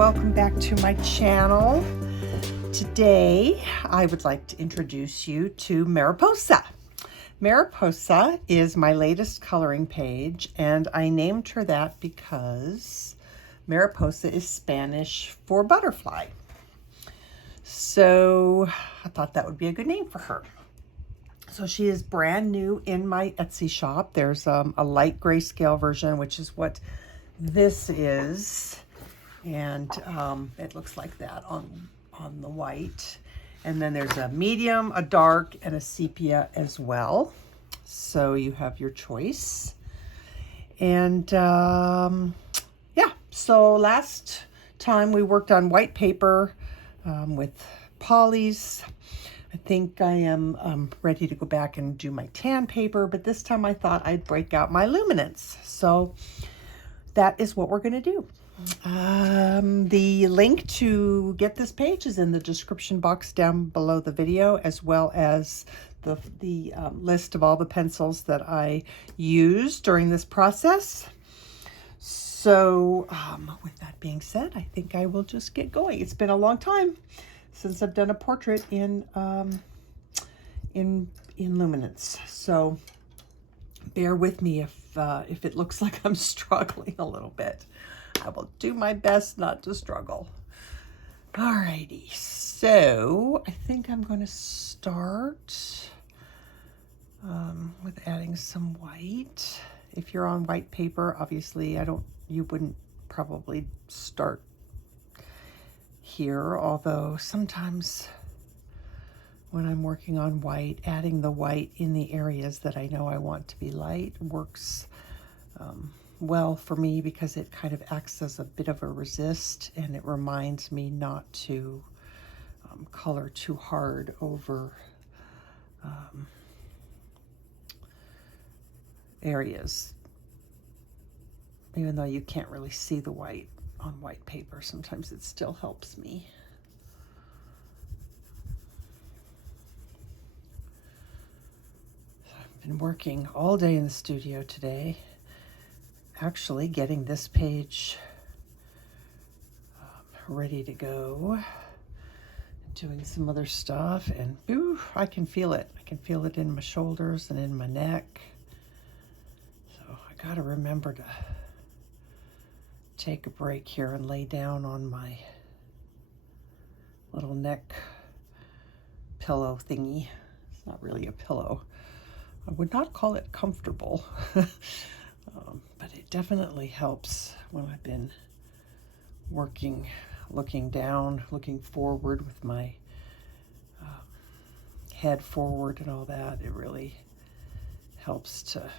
welcome back to my channel. Today I would like to introduce you to Mariposa. Mariposa is my latest coloring page, and I named her that because Mariposa is Spanish for butterfly. So I thought that would be a good name for her. So she is brand new in my Etsy shop. There's a light grayscale version, which is what this is. And it looks like that on the white. And then there's a medium, a dark, and a sepia as well. So you have your choice. And yeah, so last time we worked on white paper with polys. I think I am ready to go back and do my tan paper, but this time I thought I'd break out my Luminance. So that is what we're going to do. The link to get this page is in the description box down below the video, as well as the list of all the pencils that I used during this process. So with that being said, I think I will just get going. It's been a long time since I've done a portrait in Luminance, so bear with me if it looks like I'm struggling a little bit. I will do my best not to struggle. Alrighty, so I think I'm going to start with adding some white. If you're on white paper, obviously you wouldn't probably start here, although sometimes when I'm working on white, adding the white in the areas that I know I want to be light works well for me, because it kind of acts as a bit of a resist, and it reminds me not to color too hard over areas, even though you can't really see the white on white paper. Sometimes it still helps me. I've been working all day in the studio today, actually getting this page ready to go, doing some other stuff, and ooh, I can feel it. I can feel it in my shoulders and in my neck. So I gotta remember to take a break here and lay down on my little neck pillow thingy. It's not really a pillow. I would not call it comfortable, but it definitely helps when I've been working, looking down, looking forward with my head forward and all that. It really helps to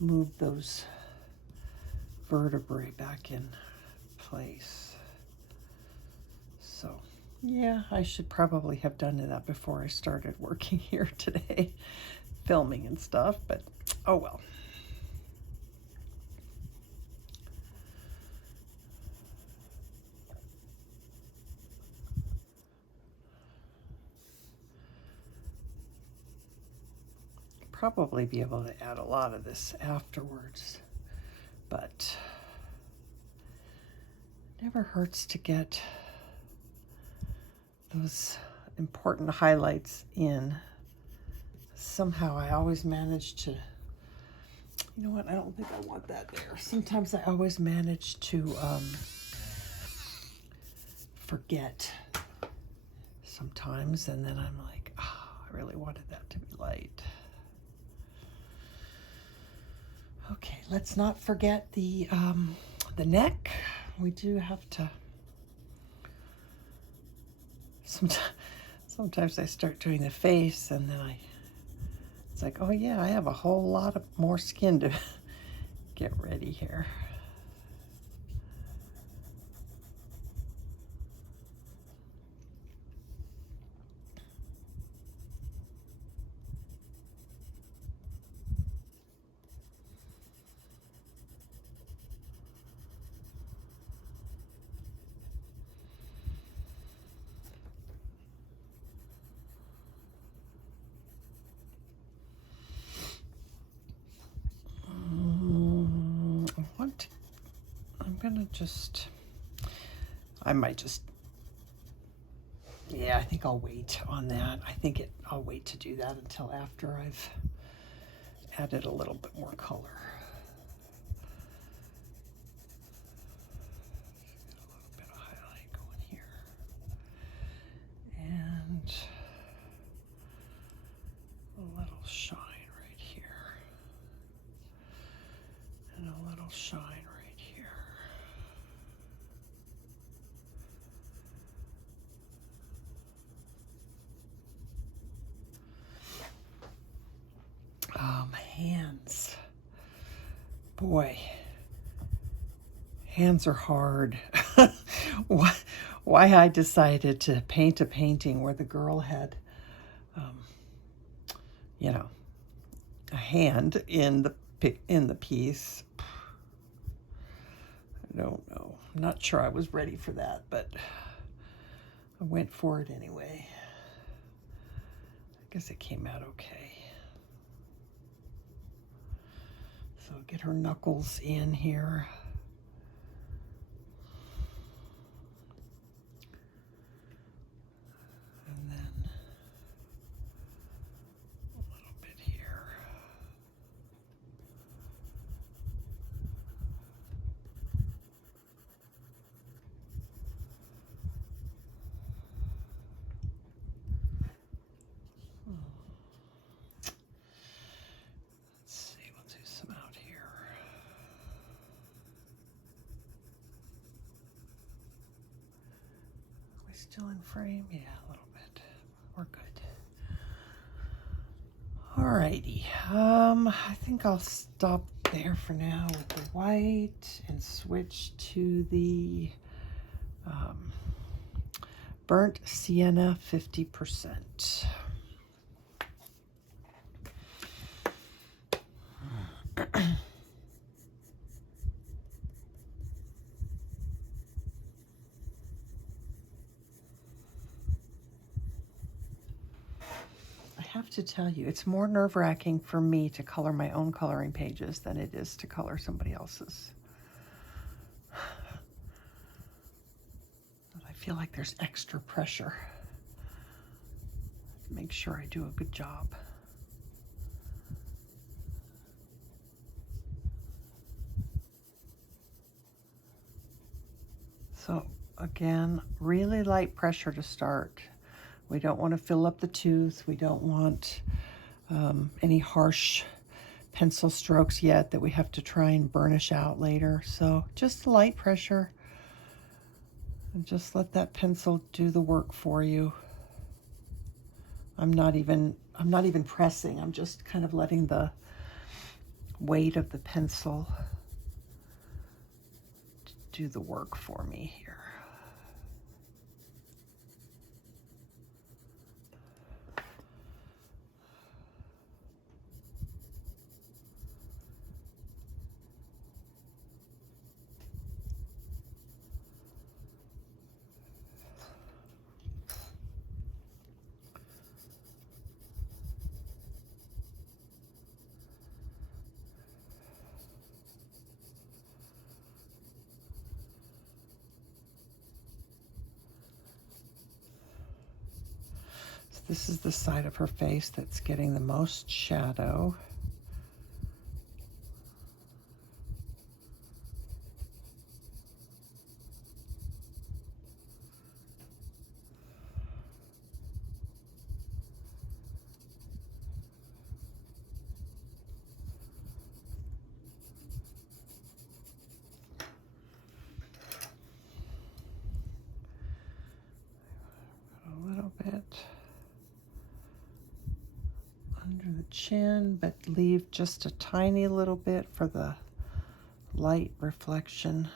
move those vertebrae back in place. So yeah, I should probably have done that before I started working here today, filming and stuff, but oh well. Probably be able to add a lot of this afterwards, but it never hurts to get those important highlights in. Somehow I always manage to, you know what, I don't think I want that there. Sometimes I always manage to forget sometimes, and then I'm like, oh, I really wanted that to be light. Okay, let's not forget the neck. We do have to, sometimes I start doing the face, and then it's like, oh yeah, I have a whole lot of more skin to get ready here. I want to gonna just, I might just, yeah, I think I'll wait on that. I'll wait to do that until after I've added a little bit more color. A little bit of highlight going here. And a little shine right here. And a little shine right here. Hands. Boy, hands are hard. Why I decided to paint a painting where the girl had, you know, a hand in the piece. I don't know. I'm not sure I was ready for that, but I went for it anyway. I guess it came out okay. So get her knuckles in here. And then a little bit here. Still in frame? Yeah, a little bit. We're good. Alrighty. I think I'll stop there for now with the white and switch to the burnt sienna 50%. I have to tell you, it's more nerve-wracking for me to color my own coloring pages than it is to color somebody else's. I feel like there's extra pressure. Make sure I do a good job. So again, really light pressure to start. We don't want to fill up the tooth. We don't want any harsh pencil strokes yet that we have to try and burnish out later. So just light pressure and just let that pencil do the work for you. I'm not even pressing. I'm just kind of letting the weight of the pencil do the work for me here. This is the side of her face that's getting the most shadow. A little bit under the chin, but leave just a tiny little bit for the light reflection.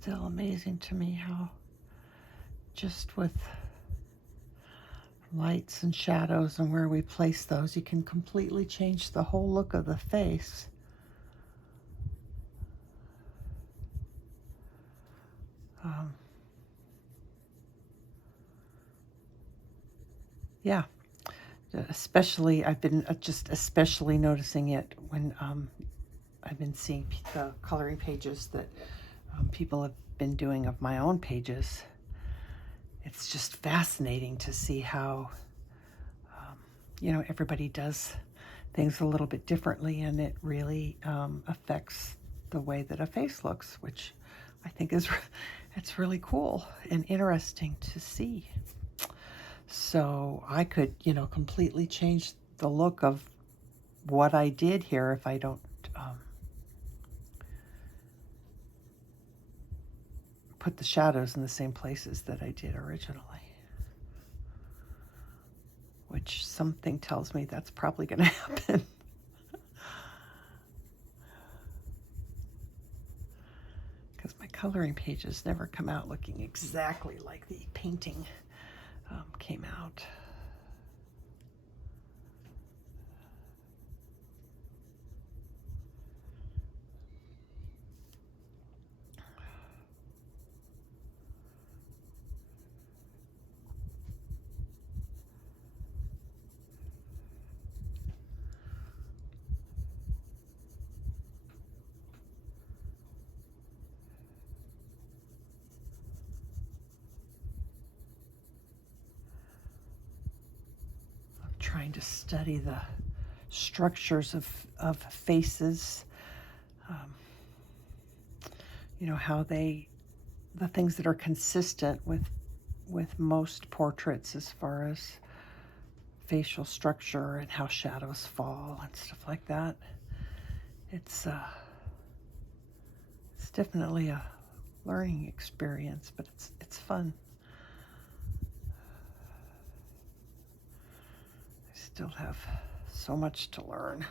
Still amazing to me how just with lights and shadows and where we place those, you can completely change the whole look of the face. Yeah, especially I've been just especially noticing it when I've been seeing the coloring pages that people have been doing of my own pages. It's just fascinating to see how, you know, everybody does things a little bit differently, and it really affects the way that a face looks, which I think is it's really cool and interesting to see. So I could, you know, completely change the look of what I did here if I don't put the shadows in the same places that I did originally. Which something tells me that's probably going to happen. Because my coloring pages never come out looking exactly like the painting came out. Trying to study the structures of faces, you know, how the things that are consistent with most portraits as far as facial structure and how shadows fall and stuff like that. It's definitely a learning experience, but it's fun. Still have so much to learn.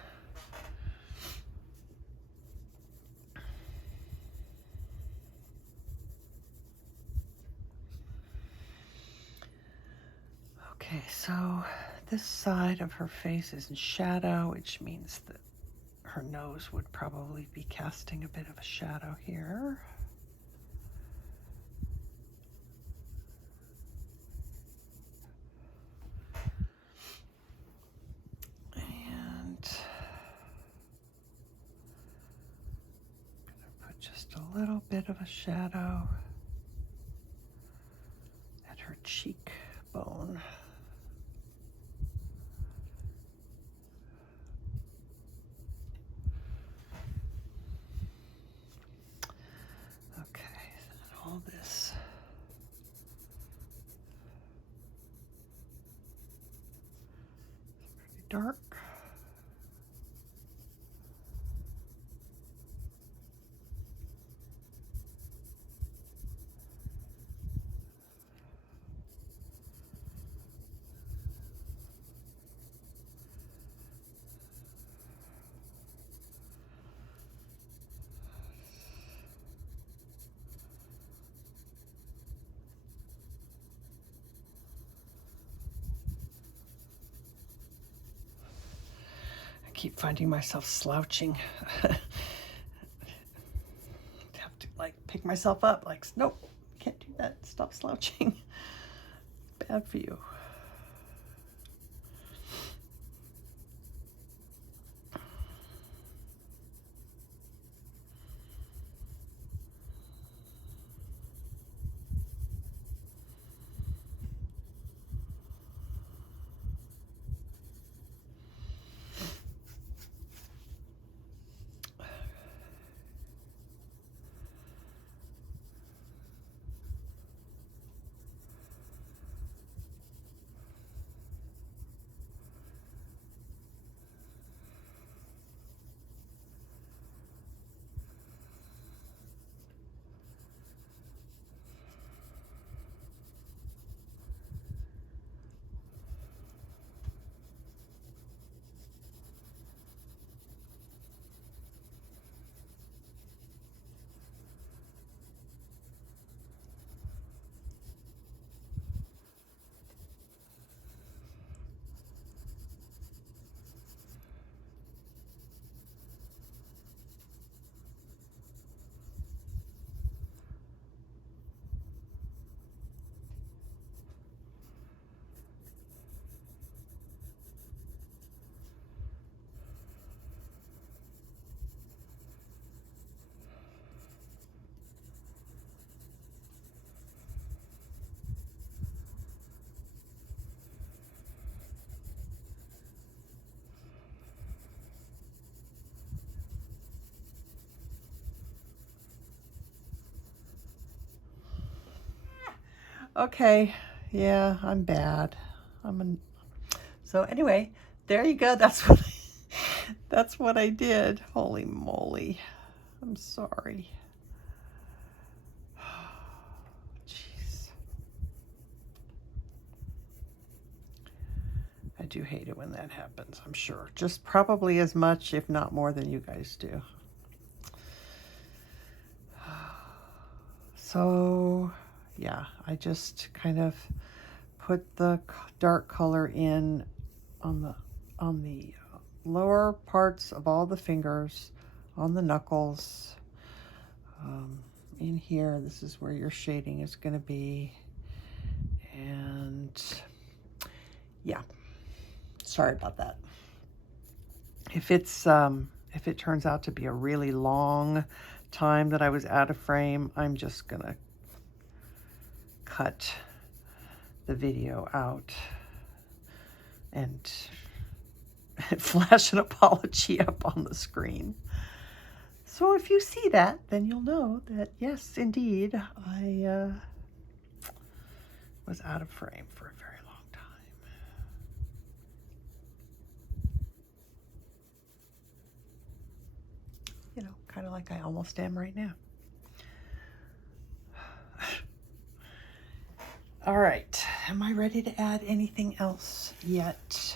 Okay, so this side of her face is in shadow, which means that her nose would probably be casting a bit of a shadow here. Just a little bit of a shadow at her cheekbone. Okay, and all this. Pretty dark. Keep finding myself slouching. Have to like pick myself up, like, nope, can't do that, stop slouching. Bad for you. Okay, yeah, I'm bad. So anyway, there you go. That's what I did. Holy moly. I'm sorry. Jeez. I do hate it when that happens, I'm sure. Just probably as much, if not more, than you guys do. So, yeah, I just kind of put the dark color in on the lower parts of all the fingers, on the knuckles. In here, this is where your shading is going to be. And yeah, sorry about that. If it turns out to be a really long time that I was out of frame, I'm just gonna cut the video out and flash an apology up on the screen. So if you see that, then you'll know that yes, indeed, I was out of frame for a very long time. You know, kind of like I almost am right now. All right, am I ready to add anything else yet?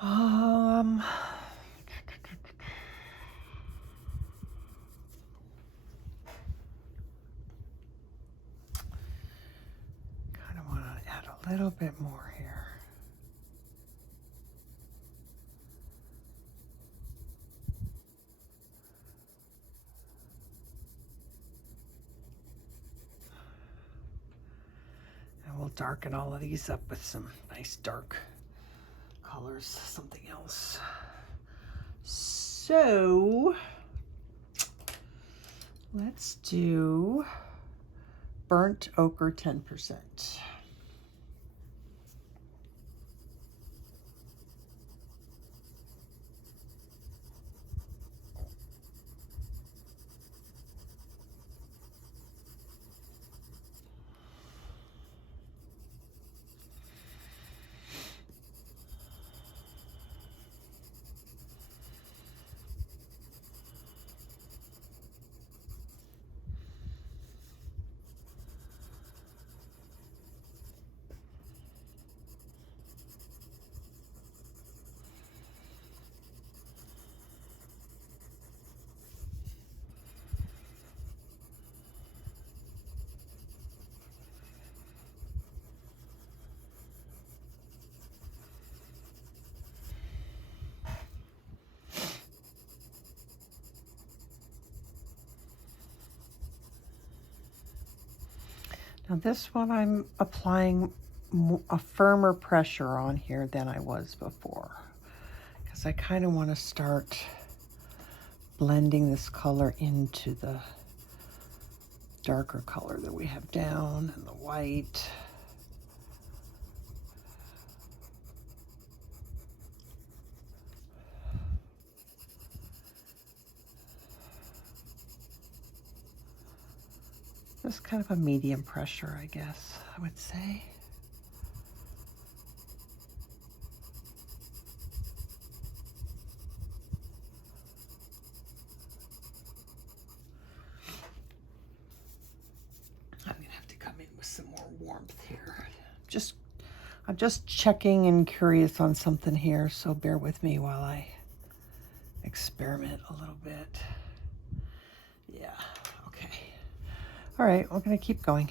Kind of want to add a little bit more here. And we'll darken all of these up with some nice dark colors, something else. So let's do burnt ochre 10%. Now this one I'm applying a firmer pressure on here than I was before, because I kind of want to start blending this color into the darker color that we have down and the white. Just kind of a medium pressure, I guess I would say. I'm gonna have to come in with some more warmth here. I'm just checking and curious on something here, so bear with me while I experiment a little bit. Yeah, okay. All right, we're gonna keep going.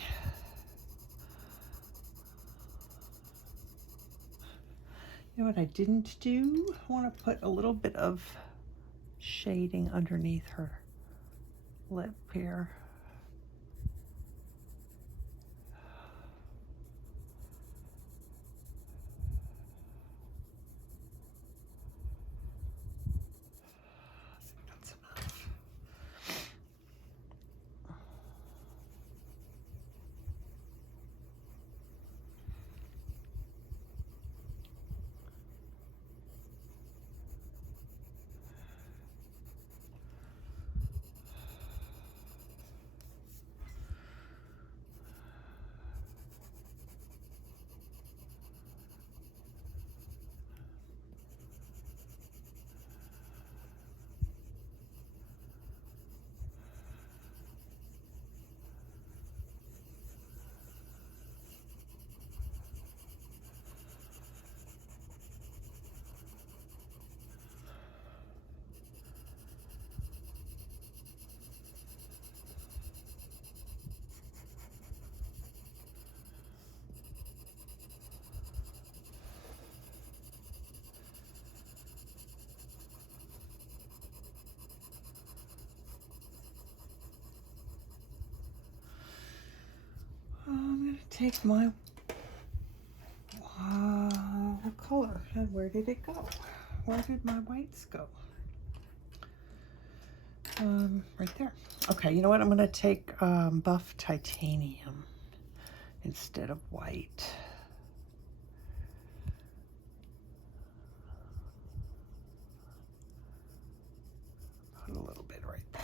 You know what I didn't do? I want to put a little bit of shading underneath her lip here. That's enough. take my color, and where did it go? Where did my whites go? Right there. Okay, you know what? I'm going to take buff titanium instead of white. Put a little bit right there.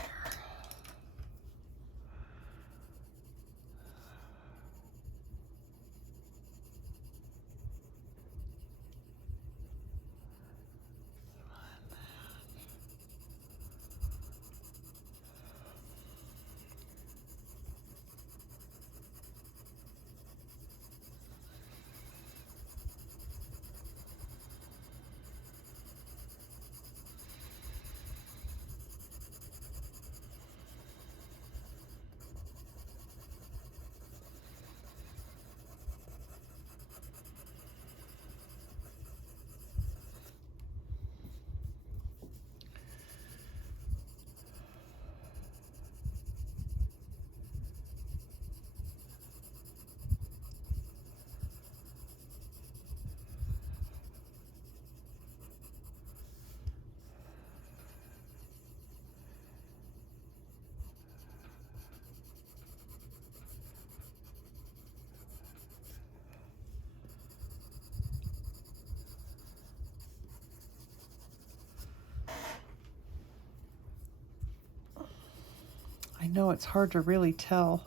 I know it's hard to really tell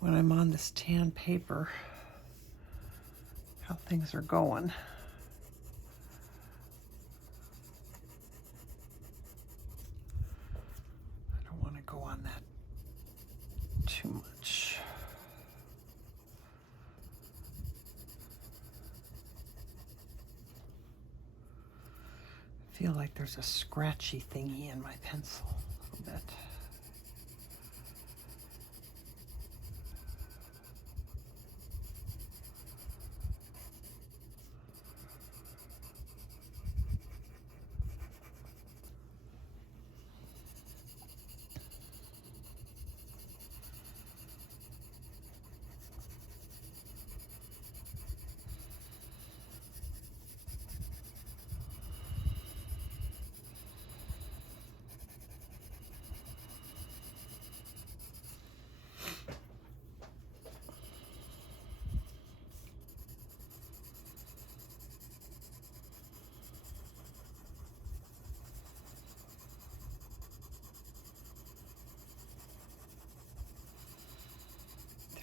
when I'm on this tan paper how things are going. I don't want to go on that too much. I feel like there's a scratchy thingy in my pencil a little bit.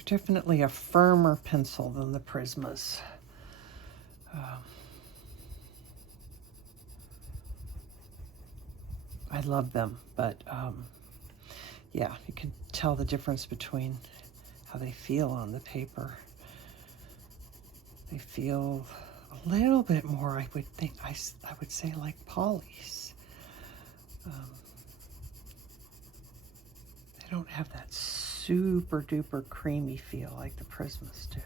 Definitely a firmer pencil than the Prismas. I love them, but yeah, you can tell the difference between how they feel on the paper. They feel a little bit more, I would think, I would say like polys. They don't have that super duper creamy feel like the Prismas do.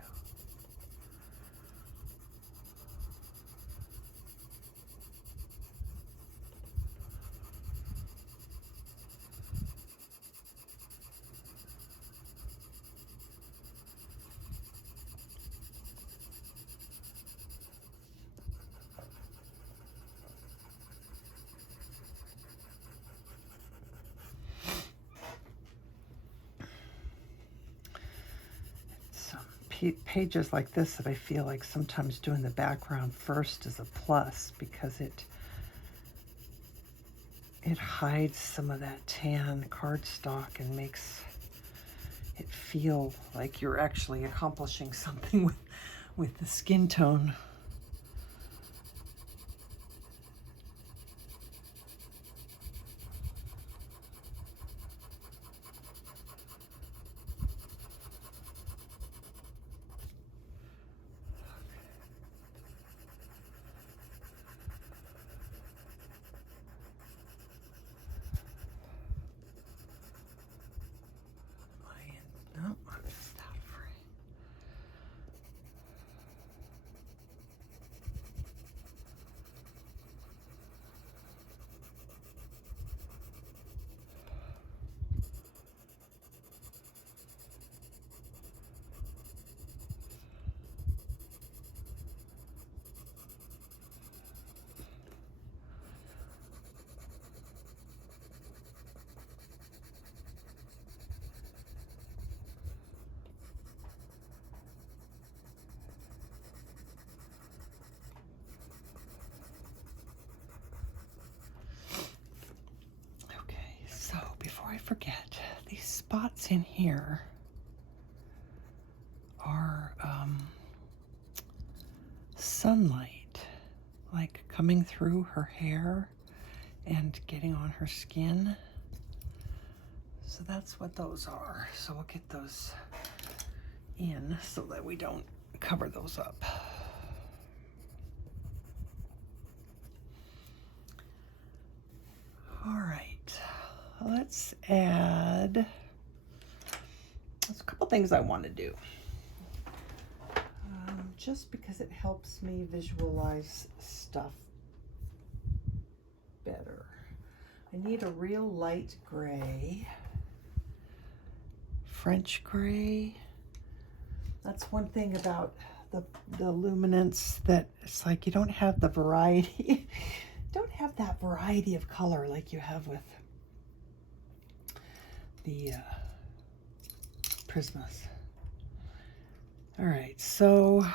Pages like this that I feel like sometimes doing the background first is a plus, because it hides some of that tan cardstock and makes it feel like you're actually accomplishing something with the skin tone. forget, these spots in here are sunlight, like coming through her hair and getting on her skin. So that's what those are. So we'll get those in so that we don't cover those up. All right, let's add, there's a couple things I want to do. Just because it helps me visualize stuff better. I need a real light gray. French gray. That's one thing about the Luminance, that it's like you don't have the variety. Don't have that variety of color like you have with the Prismas. All right, so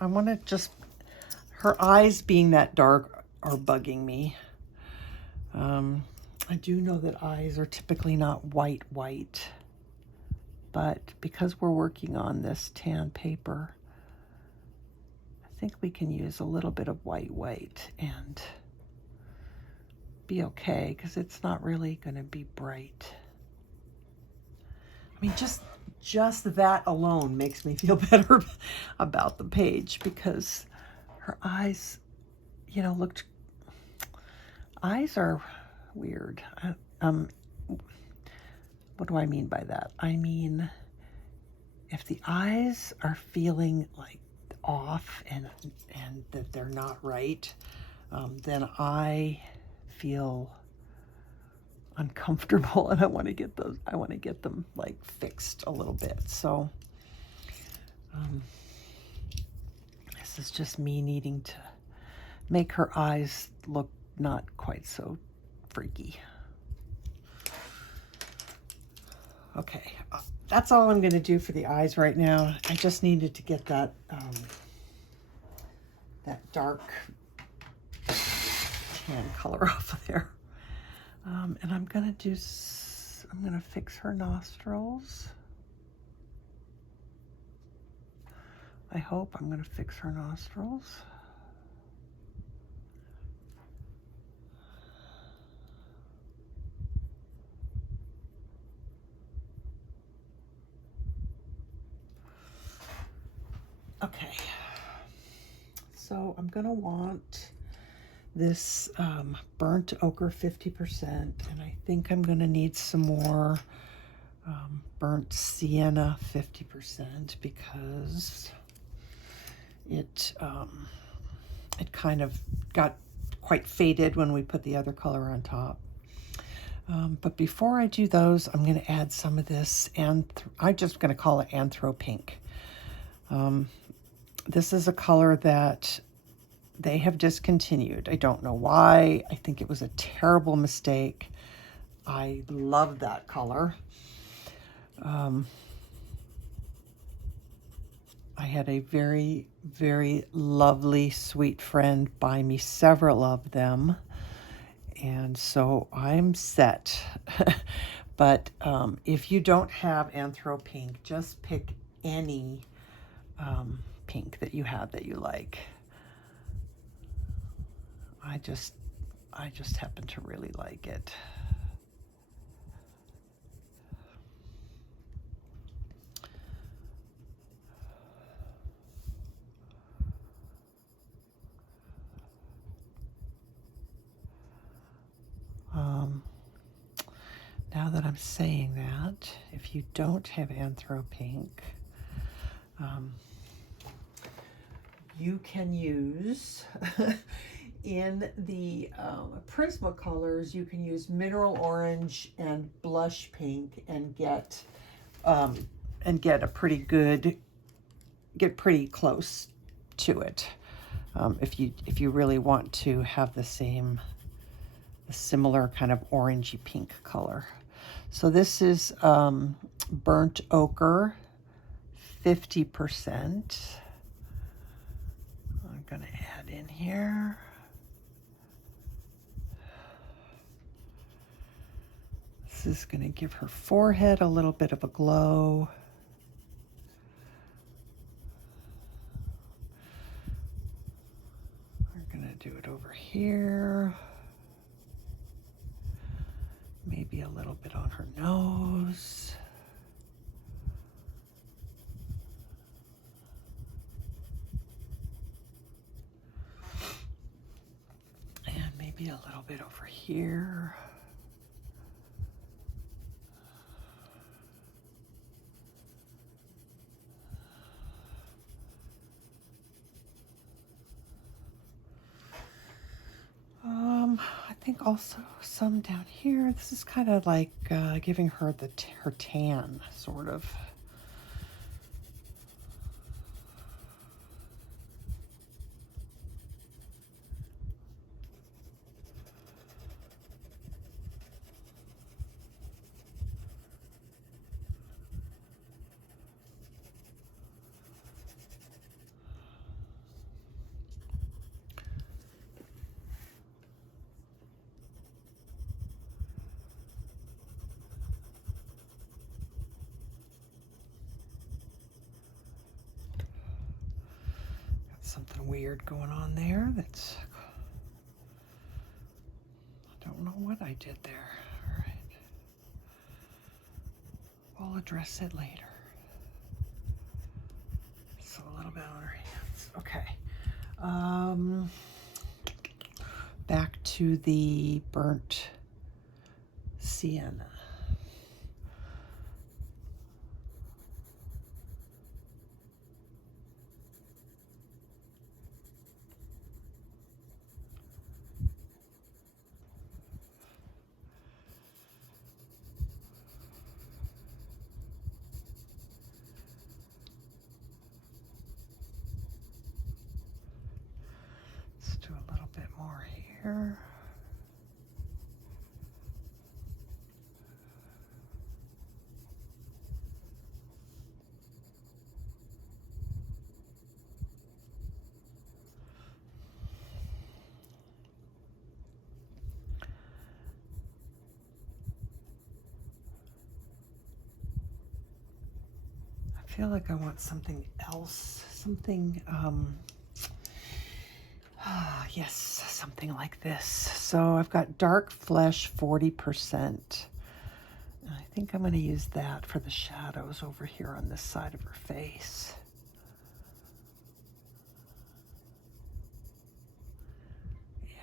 I want to just, her eyes being that dark are bugging me. I do know that eyes are typically not white, but because we're working on this tan paper, I think we can use a little bit of white and be okay, because it's not really going to be bright. I mean, just that alone makes me feel better about the page, because her eyes, you know, looked, eyes are weird. What do I mean by that? I mean, if the eyes are feeling like off and that they're not right, then I feel uncomfortable, and I want to get them like fixed a little bit. So this is just me needing to make her eyes look not quite so freaky. Okay, that's all I'm going to do for the eyes right now. I just needed to get that that dark tan color off of there. And I'm going to fix her nostrils. I hope I'm going to fix her nostrils. Okay, so I'm going to want this burnt ochre 50%, and I think I'm going to need some more burnt sienna 50%, because it kind of got quite faded when we put the other color on top. But before I do those, I'm going to add some of this, and I'm just going to call it Anthro Pink. This is a color that they have discontinued. I don't know why. I think it was a terrible mistake. I love that color. I had a very, very lovely, sweet friend buy me several of them, and so I'm set. But if you don't have Anthro Pink, just pick any pink that you have that you like. I just happen to really like it. Now that I'm saying that, if you don't have Anthro Pink, you can use in the Prismacolors, you can use mineral orange and blush pink and get a pretty good, get pretty close to it. If you really want to have a similar kind of orangey pink color. So this is burnt ochre 50%. I'm going to add in here. This is going to give her forehead a little bit of a glow. We're going to do it over here. Maybe a little bit on her nose. And maybe a little bit over here. I think also some down here. This is kind of like giving her her tan, sort of. Something weird going on there. I don't know what I did there. All right. We'll address it later. So a little bit on her hands. Okay. Back to the burnt sienna. Do a little bit more here. I feel like I want something else, something yes, something like this. So I've got dark flesh 40%. I think I'm going to use that for the shadows over here on this side of her face. Yeah.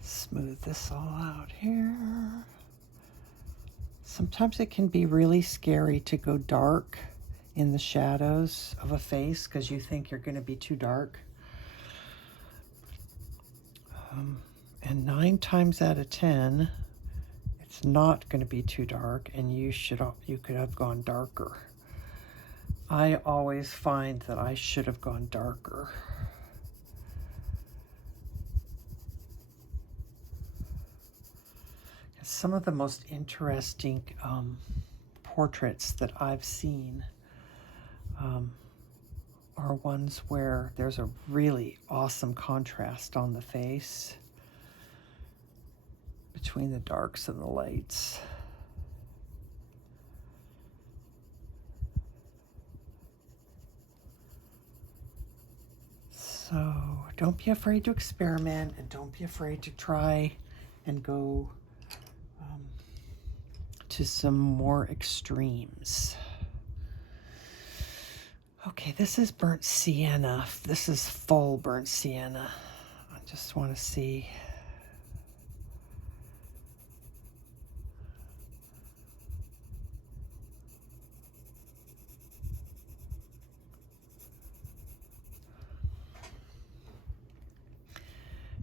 Smooth this all out here. Sometimes it can be really scary to go dark in the shadows of a face because you think you're going to be too dark. And 9 times out of 10, it's not going to be too dark, and you could have gone darker. I always find that I should have gone darker. Some of the most interesting portraits that I've seen are ones where there's a really awesome contrast on the face between the darks and the lights. So don't be afraid to experiment, and don't be afraid to try and go to some more extremes. Okay, this is burnt sienna. This is full burnt sienna. I just want to see.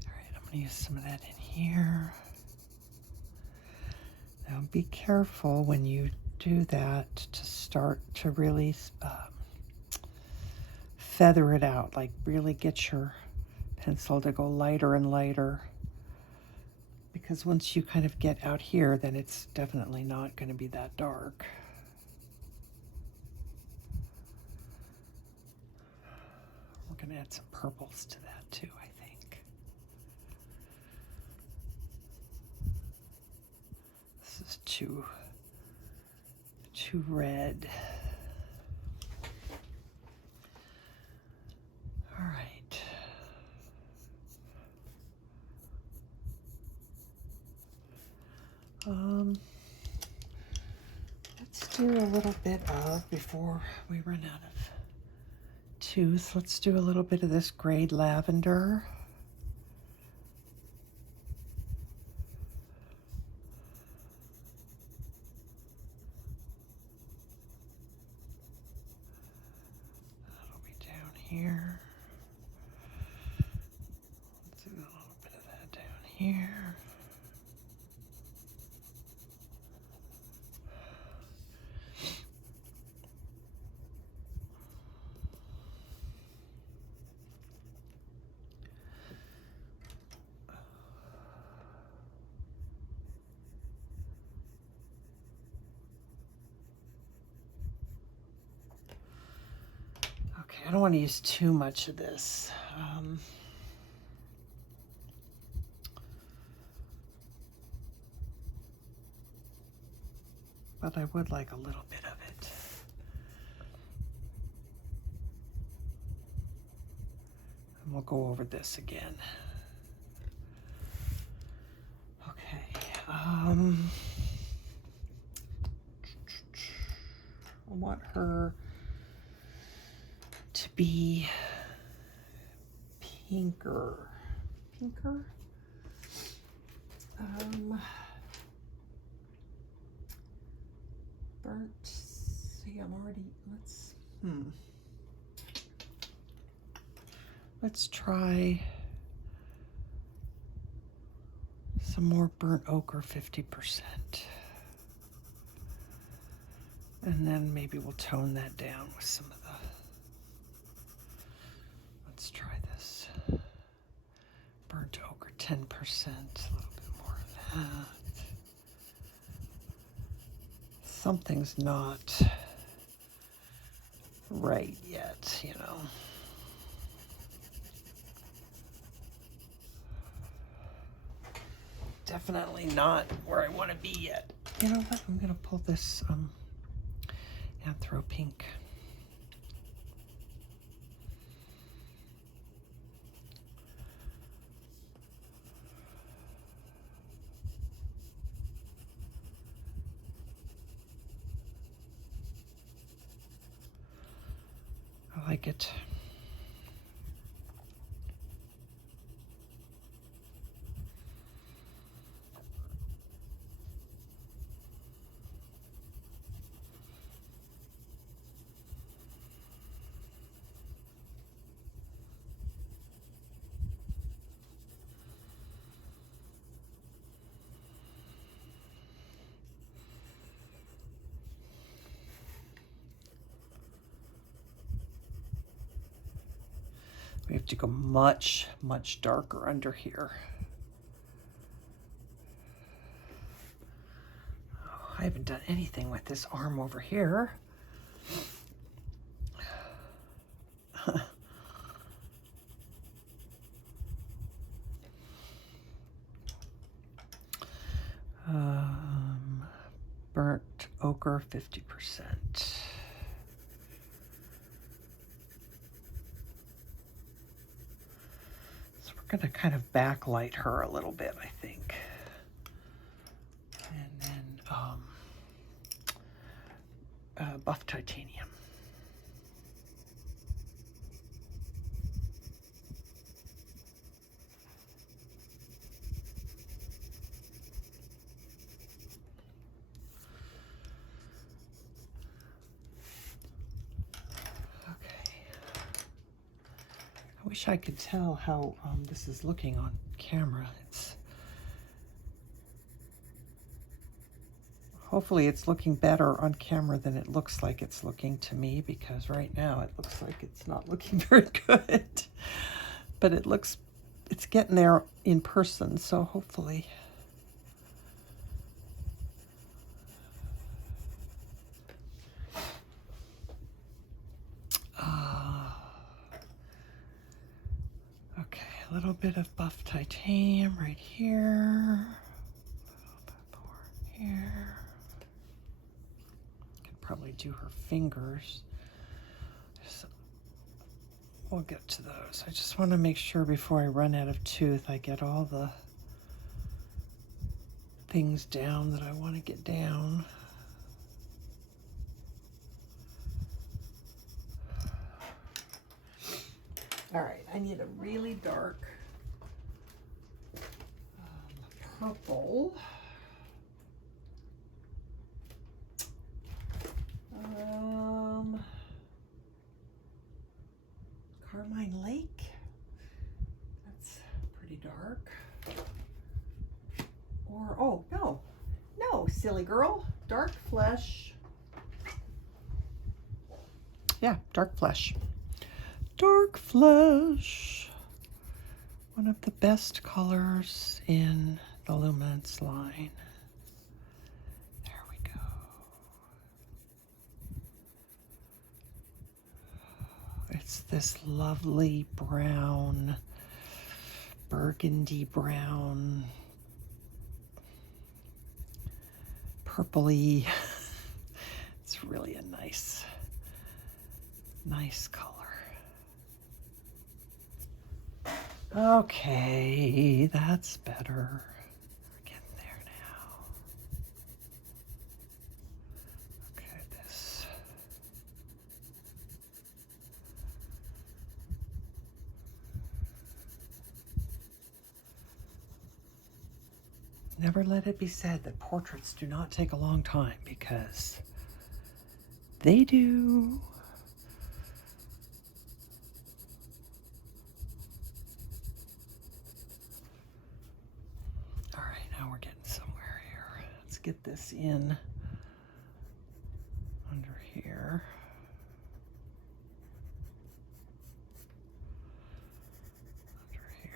All right, I'm going to use some of that in here. Now be careful when you do that to start to really feather it out, like really get your pencil to go lighter and lighter, because once you kind of get out here, then it's definitely not going to be that dark. We're going to add some purples to that too, I think. This is too red. All right. Let's do a little bit of, before we run out of tooth, let's do a little bit of this grayed lavender. That'll be down here. Let's do a little bit of that down here. I don't want to use too much of this. But I would like a little bit of it. And we'll go over this again. Okay. I want her to be pinker. Burnt. See, I'm already. Let's try some more burnt ochre, 50%. And then maybe we'll tone that down with some of the. Let's try this. Burnt ochre, 10%, a little bit more of that. Something's not right yet, you know. Definitely not where I want to be yet. You know what? I'm going to pull this Anthraquinoo Pink. I like it. We have to go much, much darker under here. Oh, I haven't done anything with this arm over here. Burnt ochre, 50%. We're going to kind of backlight her a little bit, I think. And then buff titanium. I wish I could tell how this is looking on camera. Hopefully it's looking better on camera than it looks like it's looking to me, because right now it looks like it's not looking very good. But it's getting there in person, so hopefully bit of buff titanium right here. A little bit more here. Could probably do her fingers. So we'll get to those. I just want to make sure before I run out of tooth, I get all the things down that I want to get down. All right, I need a really dark purple. Carmine Lake. That's pretty dark. Or, oh, no, silly girl. Dark Flesh. Yeah, Dark Flesh. Dark Flesh. One of the best colors in the Luminance line. There we go. It's this lovely brown, burgundy brown, purpley. It's really a nice color. Okay, that's better. We're getting there now. Okay, this. Never let it be said that portraits do not take a long time, because they do. All right, now we're getting somewhere here. Let's get this in under here. Under here.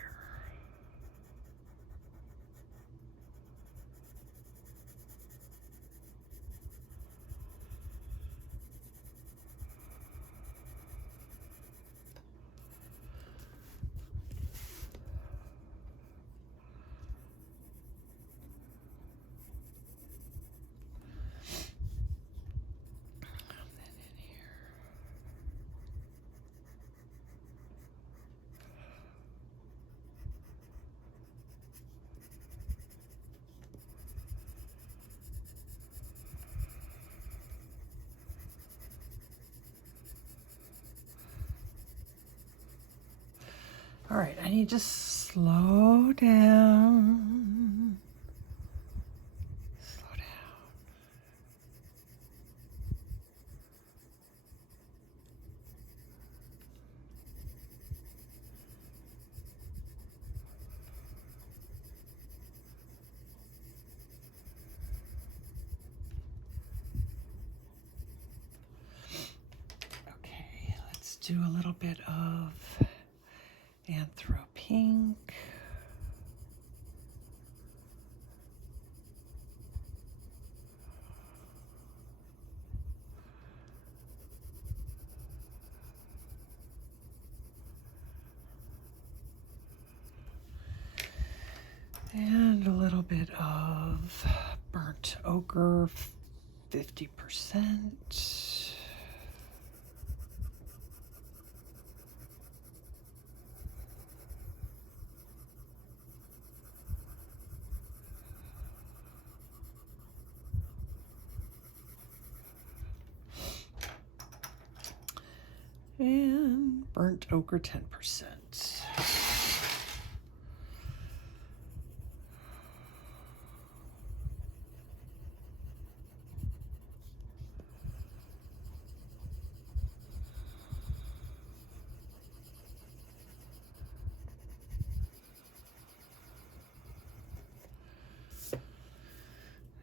All right, I need to slow down. Slow down. Okay, let's do a little bit of Anthraquinoo Pink. And a little bit of burnt ochre, 50%. And burnt ochre, 10%.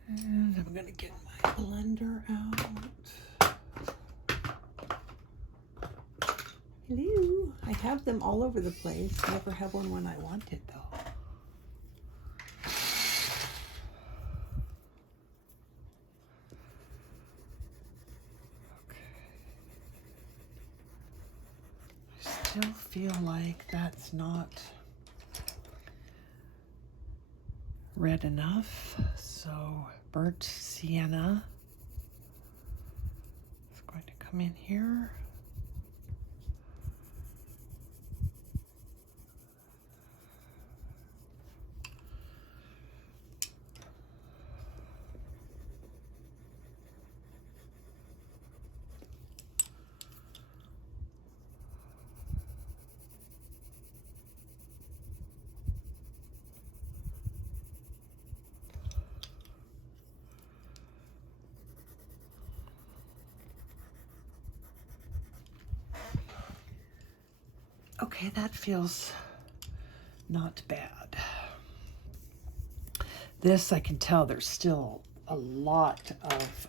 And I'm going to get my blender out. Hello. I have them all over the place. Never have one when I want it, though. Okay. I still feel like that's not red enough. So burnt sienna is going to come in here. Okay, that feels not bad. This, I can tell there's still a lot of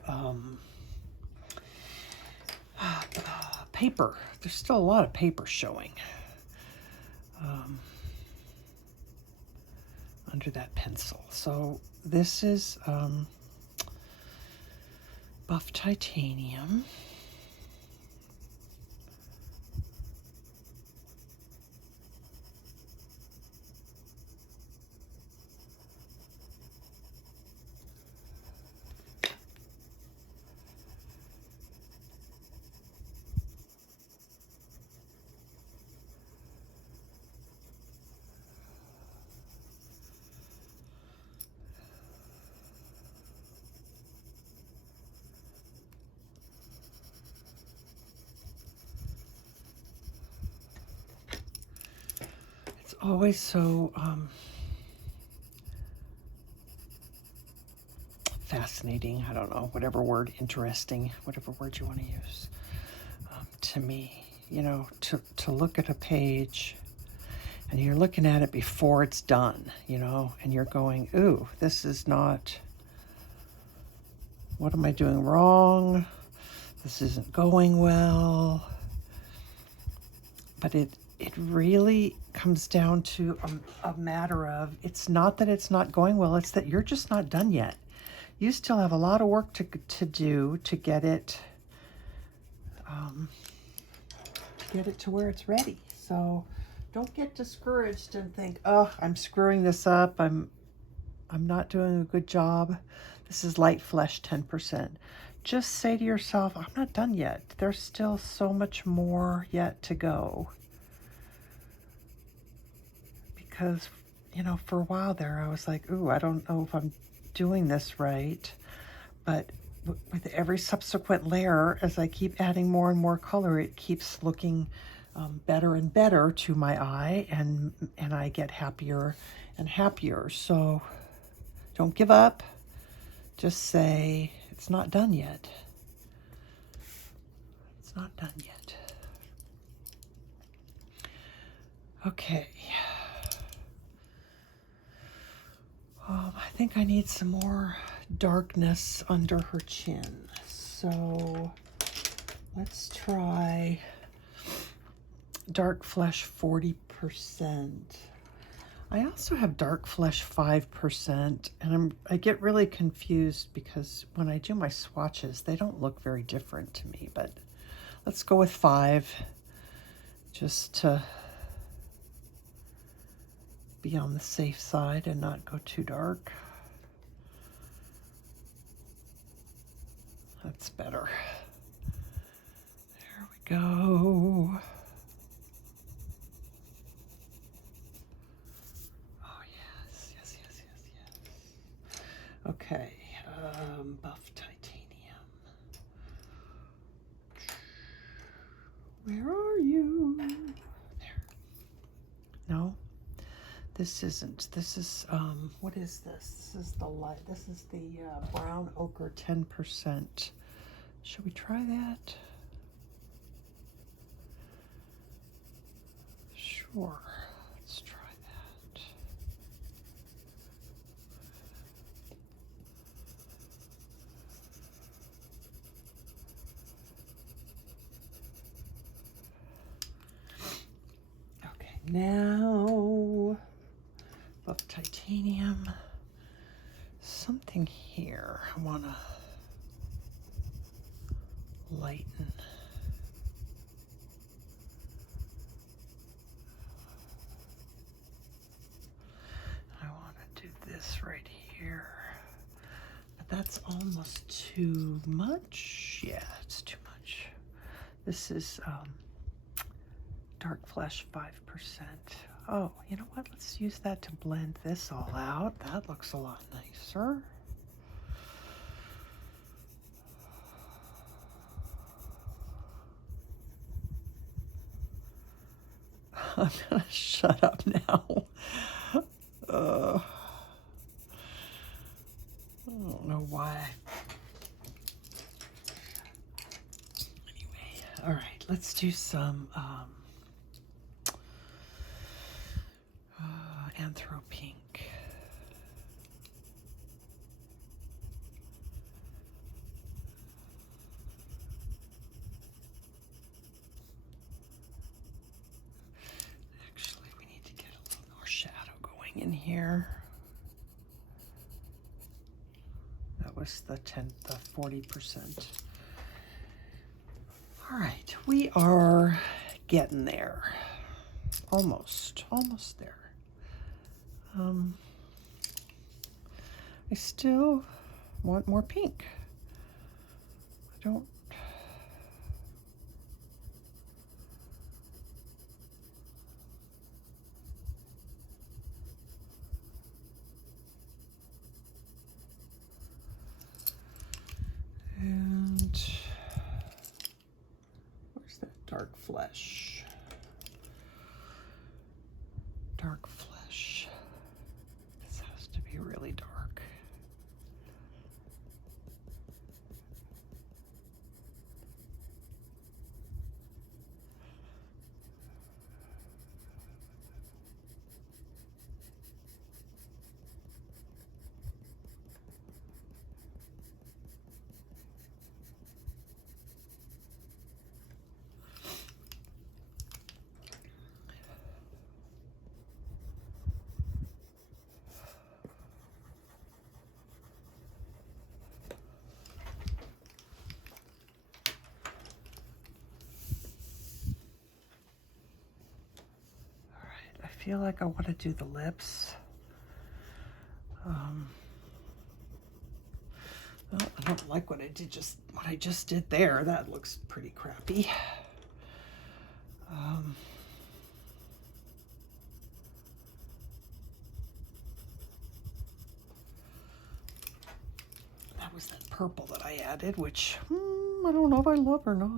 paper. There's still a lot of paper showing under that pencil. So this is buff titanium. Always so fascinating, I don't know, whatever word, interesting, whatever word you want to use, to me, you know, to look at a page and you're looking at it before it's done, you know, and you're going, ooh, this is not, what am I doing wrong? This isn't going well. But it really comes down to a matter of, it's not that it's not going well, it's that you're just not done yet. You still have a lot of work to do to get it to where it's ready. So don't get discouraged and think, oh, I'm screwing this up. I'm not doing a good job. This is light flesh 10%. Just say to yourself, I'm not done yet. There's still so much more yet to go. Because, you know, for a while there, I was like, ooh, I don't know if I'm doing this right. But with every subsequent layer, as I keep adding more and more color, it keeps looking better and better to my eye, and I get happier and happier. So don't give up. Just say, it's not done yet. It's not done yet. Okay. I think I need some more darkness under her chin. So let's try dark flesh 40%. I also have dark flesh 5%, and I get really confused because when I do my swatches, they don't look very different to me, but let's go with 5 just to be on the safe side and not go too dark. That's better. There we go. Oh, yes, yes, yes, yes, yes. Okay, buff titanium. Where are you? There. No? This isn't. This is, what is this? This is the light. This is the brown ochre 10%. Should we try that? Sure. Let's try that. Okay, now buff titanium. Something here I want to lighten. I want to do this right here. But that's almost too much. Yeah, it's too much. This is Dark Flesh 5%. Oh, you know what? Let's use that to blend this all out. That looks a lot nicer. I'm gonna shut up now. I don't know why. Anyway, all right, let's do some Anthro Pink. Actually, we need to get a little more shadow going in here. That was the 40%. All right, we are getting there. Almost there. I still want more pink. I don't. And where's that dark flesh? Dark flesh. This has to be really dark. I feel like I want to do the lips. Well, I don't like what I just did there. That looks pretty crappy. That was that purple that I added, which I don't know if I love or not.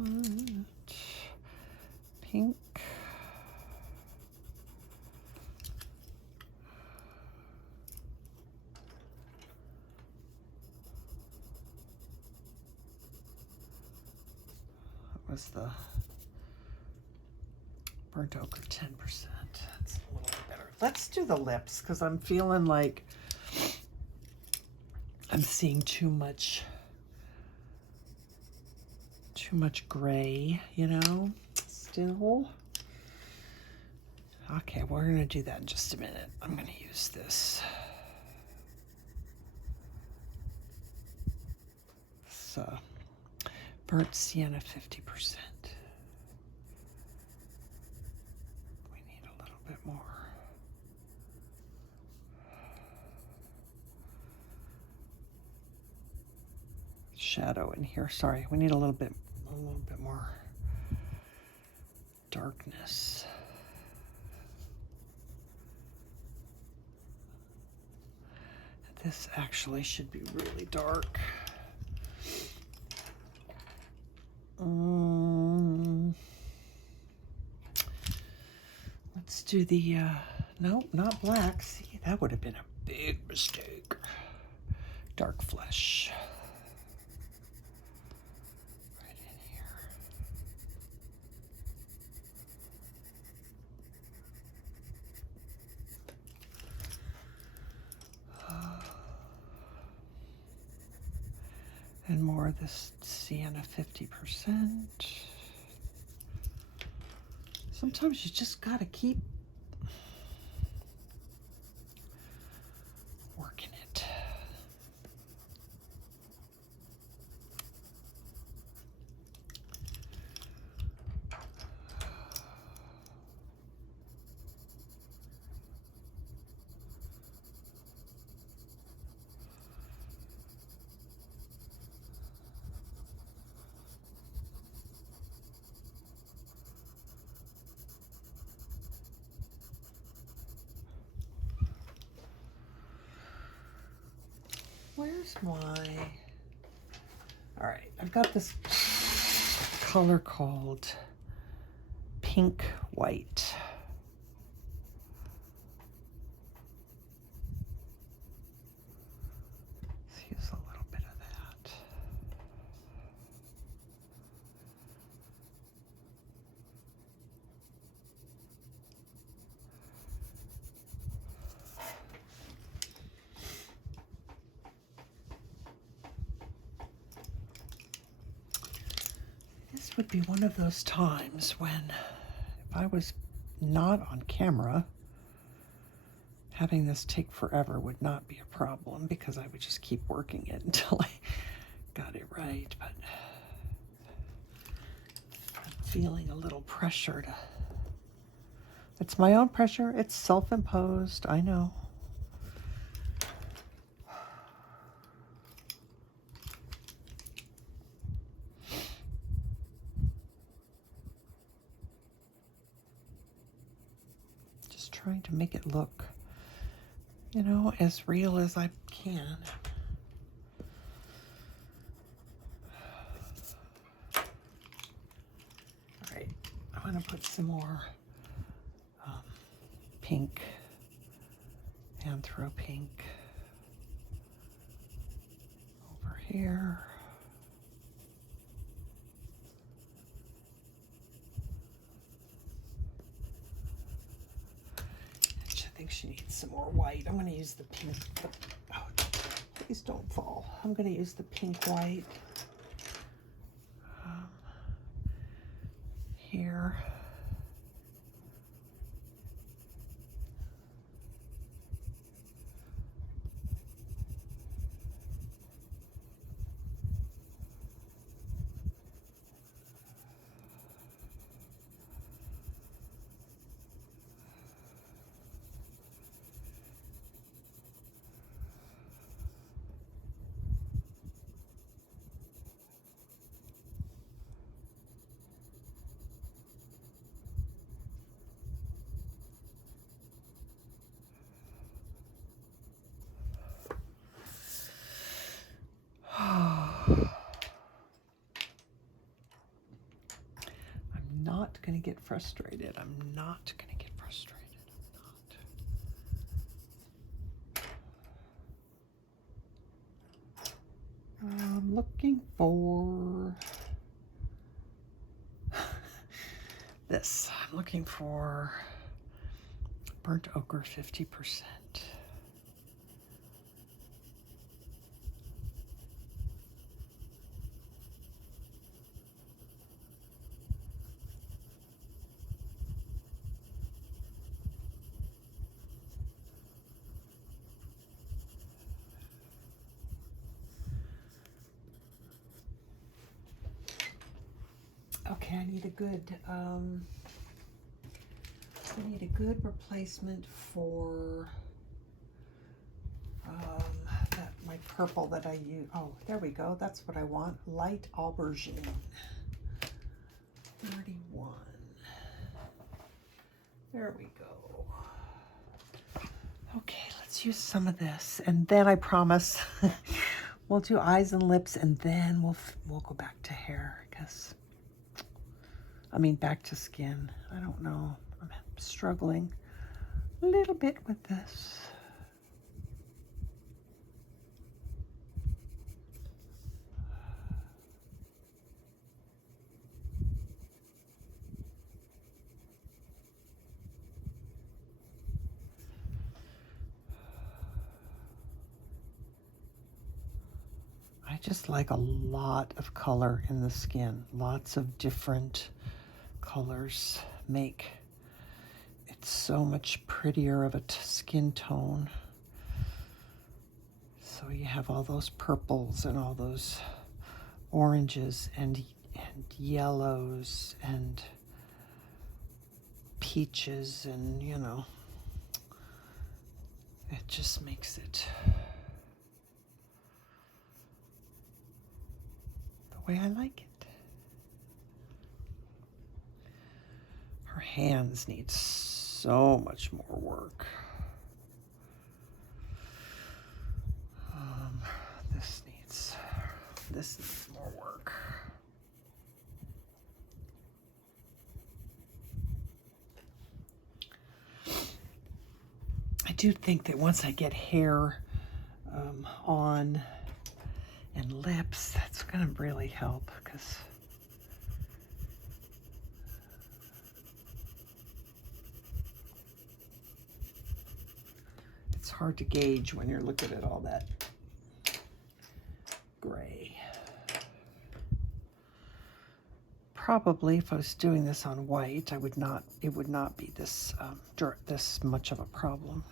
Pink. Was the burnt ochre 10%. That's a little bit better. Let's do the lips because I'm feeling like I'm seeing too much gray, you know, still. Okay, we're gonna do that in just a minute. I'm gonna use this. Burnt Sienna 50%. We need a little bit more. Shadow in here. Sorry, we need a little bit more darkness. This actually should be really dark. Let's do the, no, not black. See, that would have been a big mistake. Dark flesh. Right in here. And more of this Sienna 50%. Sometimes you just gotta keep working it. Where's my... All right, I've got this color called Pink White. Let's use a little bit of that. This would be one of those times when, if I was not on camera, having this take forever would not be a problem because I would just keep working it until I got it right. But I'm feeling a little pressure to... It's my own pressure. It's self-imposed. I know. Just trying to make it look, you know, as real as I can. All right, I'm going to put some more pink, Anthro Pink over here. I think she needs some more white. I'm going to use the pink. Oh, please don't fall. I'm going to use the pink white here. Going to get frustrated. I'm not going to get frustrated. I'm not. I'm looking for this. I'm looking for burnt ochre 50%. Okay, I need a good replacement for my purple that I use. Oh, there we go. That's what I want. Light Aubergine. 31. There we go. Okay, let's use some of this, and then I promise we'll do eyes and lips, and then we'll go back to hair. Back to skin. I don't know. I'm struggling a little bit with this. I just like a lot of color in the skin. Lots of different colors make it so much prettier of a skin tone. So you have all those purples and all those oranges and yellows and peaches, and you know, it just makes it the way I like it. Her hands need so much more work. this needs more work. I do think that once I get hair on and lips, that's going to really help, because it's hard to gauge when you're looking at all that gray. Probably if I was doing this on white, it would not be this this much of a problem.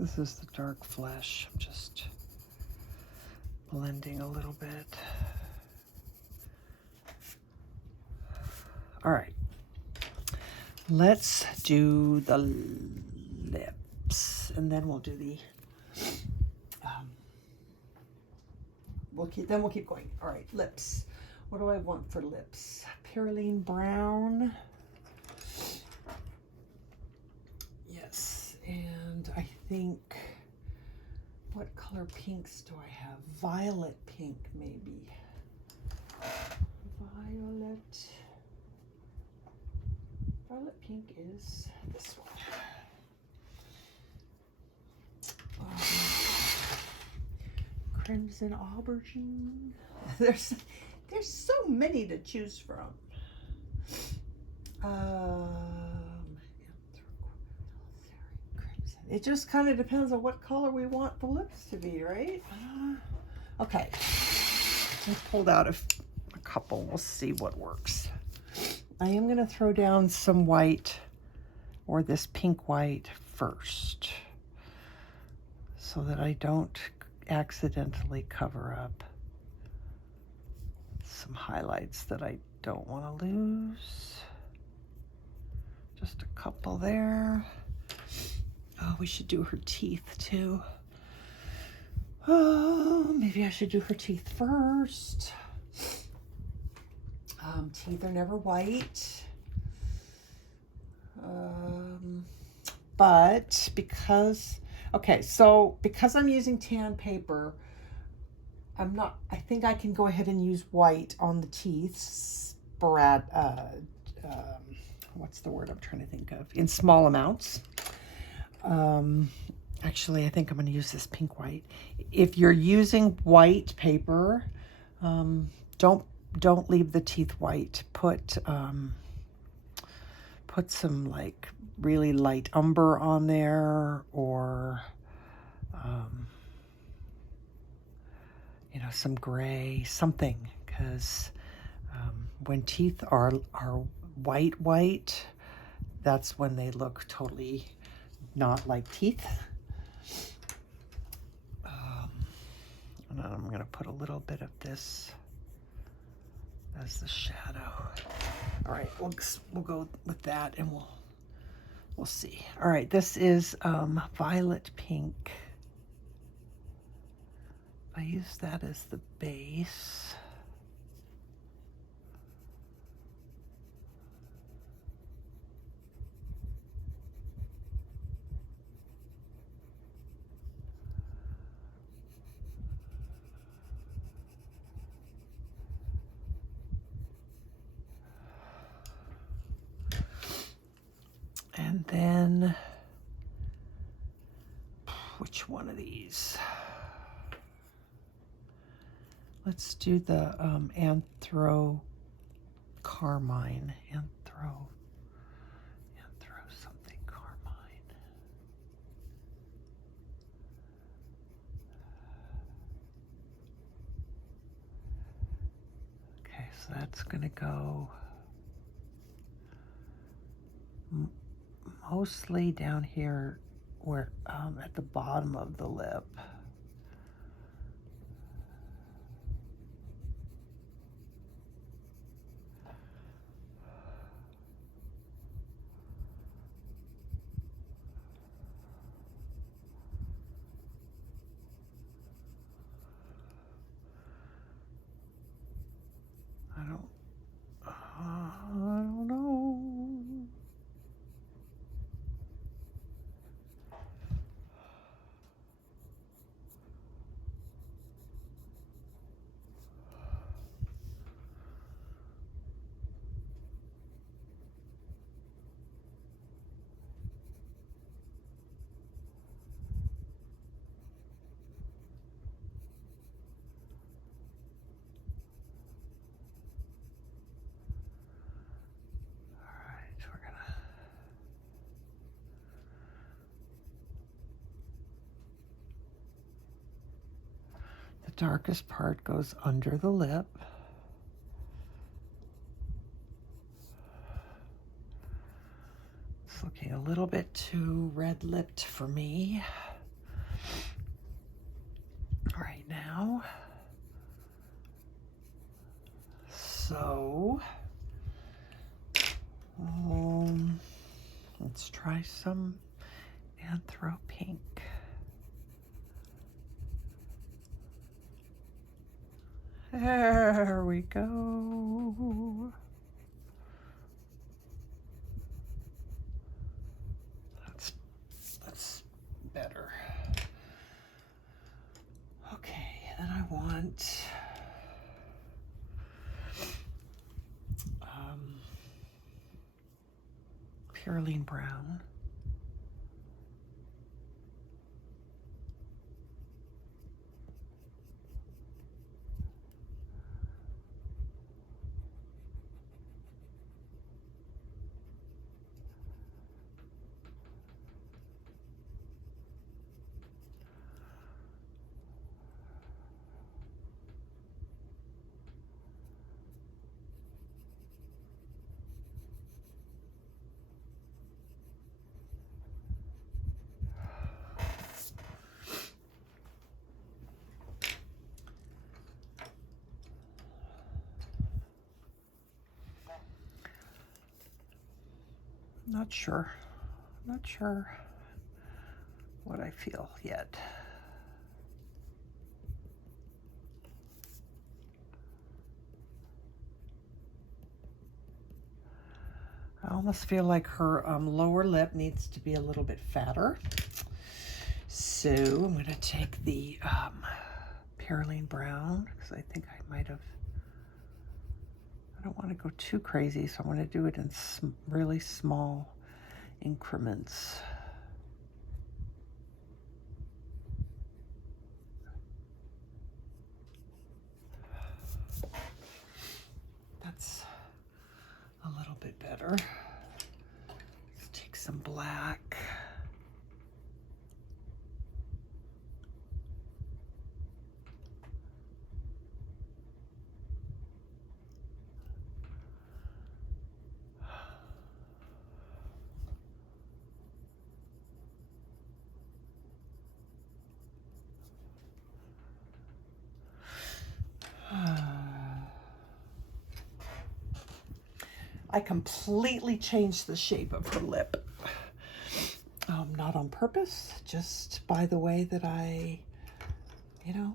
This is the dark flesh. I'm just blending a little bit. All right, let's do the lips, and then we'll do the, we'll keep going. All right, lips. What do I want for lips? Perylene Brown. Yes, and I think, what color pinks do I have? Violet pink, maybe. Violet pink is this one. Crimson aubergine. There's so many to choose from. It just kind of depends on what color we want the lips to be, right? Okay, I pulled out a couple. We'll see what works. I am going to throw down some white, or this pink white first, so that I don't accidentally cover up some highlights that I don't want to lose. Just a couple there. Oh, we should do her teeth too. Oh, maybe I should do her teeth first. Teeth are never white. But because, okay, so because I'm using tan paper, I think I can go ahead and use white on the teeth, what's the word I'm trying to think of? In small amounts. Actually, I think I'm going to use this pink white. If you're using white paper, don't leave the teeth white. Put some like really light umber on there, or you know, some gray, something, because when teeth are white, that's when they look totally not like teeth. And then I'm going to put a little bit of this as the shadow. All right, we'll go with that, and we'll see. All right, this is violet pink. I use that as the base. And then, which one of these? Let's do the Anthraquinone Carmine. Anthro something Carmine. Okay, so that's gonna go mostly down here, where at the bottom of the lip. I don't know. darkest part goes under the lip. It's looking a little bit too red-lipped for me. All right, now, so let's try some Anthro Pink. There we go. That's better. Okay, then I want Perylene Brown. Not sure what I feel yet. I almost feel like her lower lip needs to be a little bit fatter. So I'm going to take the Perylene Brown, because I think I might have, I don't want to go too crazy, so I'm going to do it in really small increments. That's a little bit better. Let's take some black. I completely changed the shape of her lip. Not on purpose, just by the way that I,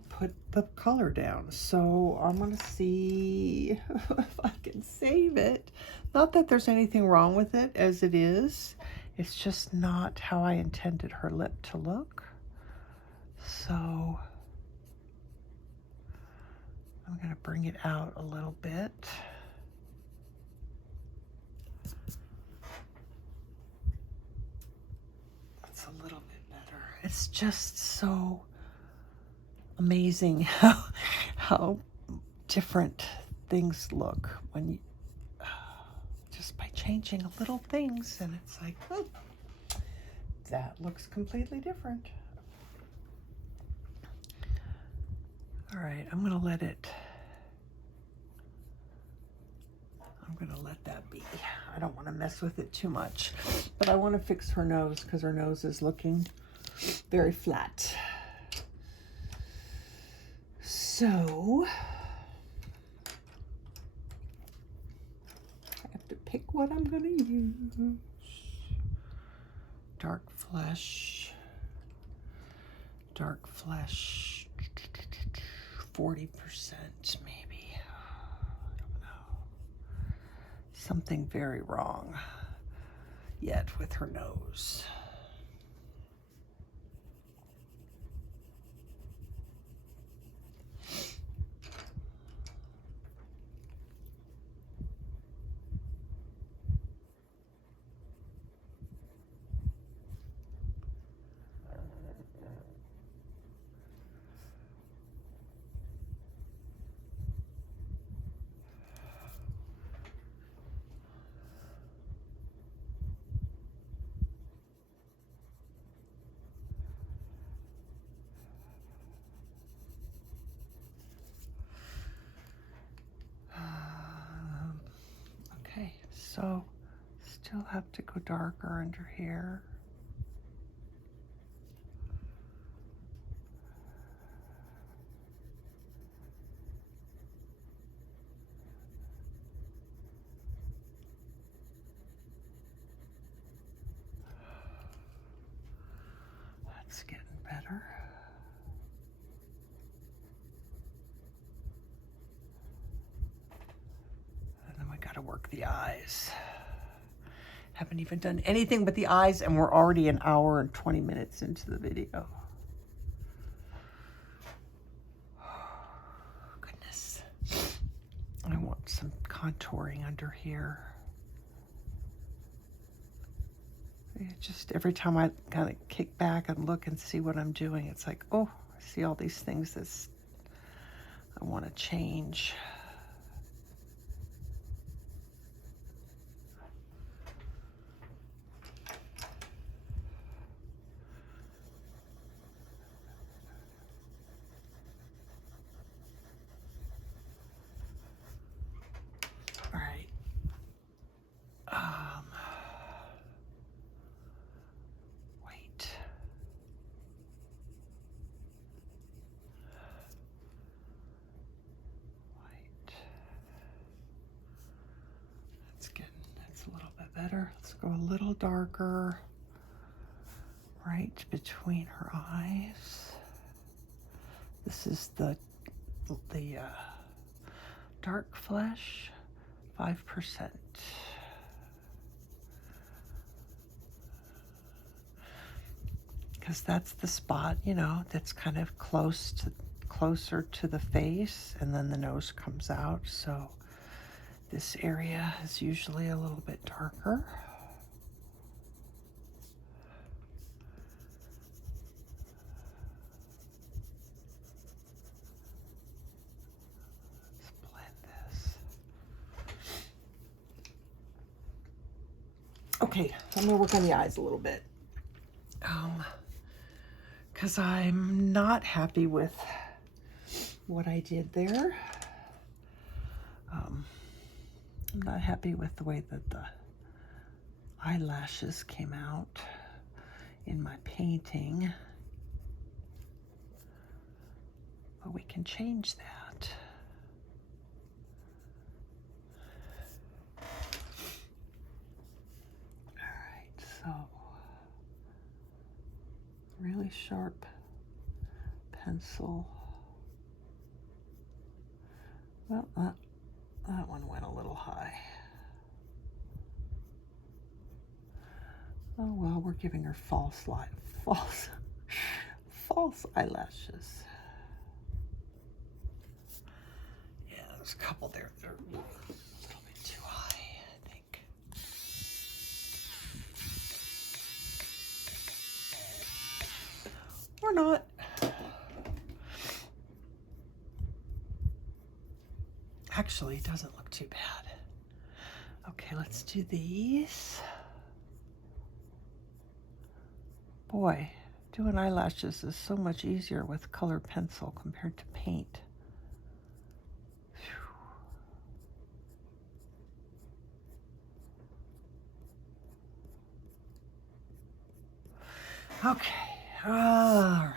put the color down. So I'm gonna see if I can save it. Not that there's anything wrong with it as it is. It's just not how I intended her lip to look. So I'm gonna bring it out a little bit. A little bit better. It's just so amazing how different things look when you just by changing little things, and it's like that looks completely different. All right, I'm gonna let that be. I don't want to mess with it too much, but I want to fix her nose because her nose is looking very flat. So I have to pick what I'm going to use. Dark flesh, 40% maybe. I don't know. Something very wrong yet with her nose. so still have to go darker under here. That's getting better. And then we got to work the eyes. Haven't even done anything but the eyes, and we're already an hour and 20 minutes into the video. Goodness. I want some contouring under here. Just every time I kind of kick back and look and see what I'm doing, it's like, oh, I see all these things that I want to change. All right. Wait. That's a little bit better. Let's go a little darker right between her eyes. This is the dark flesh, 5%. Because that's the spot, you know, that's kind of closer to the face, and then the nose comes out. So this area is usually a little bit darker. Let's blend this. Okay, I'm gonna work on the eyes a little bit. Because I'm not happy with what I did there. I'm not happy with the way that the eyelashes came out in my painting. But we can change that. All right, so really sharp pencil. Well, that one went a little high. Oh well, we're giving her false eyelashes. Yeah, there's a couple there that are a little bit too high, I think. Or not. Actually, it doesn't look too bad. Okay, let's do these. Boy, doing eyelashes is so much easier with colored pencil compared to paint. Whew. Okay, alrighty.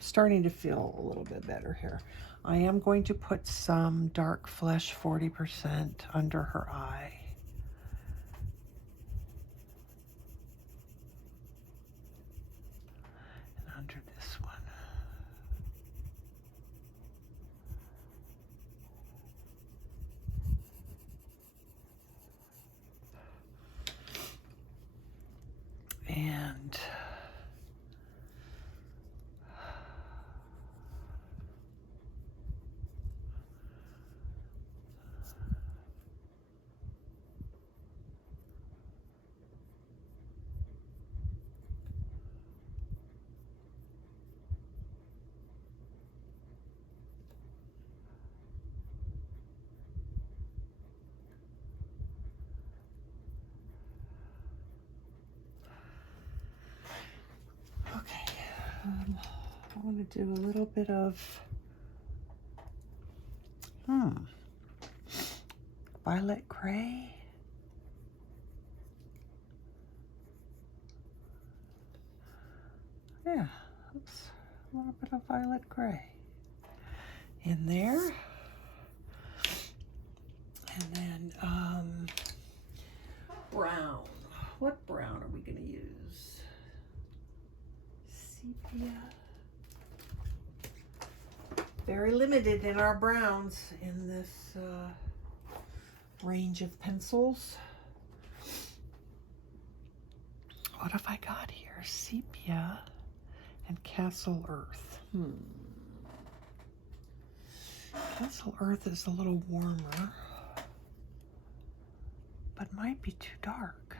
Starting to feel a little bit better here. I am going to put some dark flesh 40% under her eye. And under this one. And I want to do a little bit of violet gray. Yeah, oops, a little bit of violet gray in there. And then brown. What brown are we going to use? Sepia. Very limited in our browns in this range of pencils. What have I got here? Sepia and Cassel Earth. Cassel Earth is a little warmer, but might be too dark.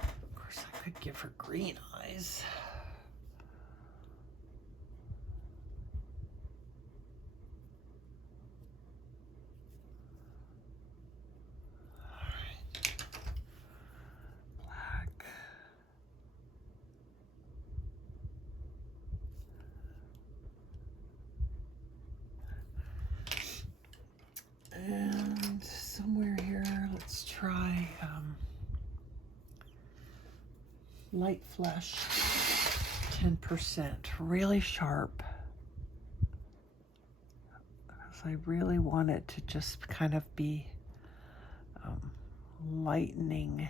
Of course, I could give her green eyes. And somewhere here, let's try light flesh, 10%, really sharp. Because I really want it to just kind of be lightening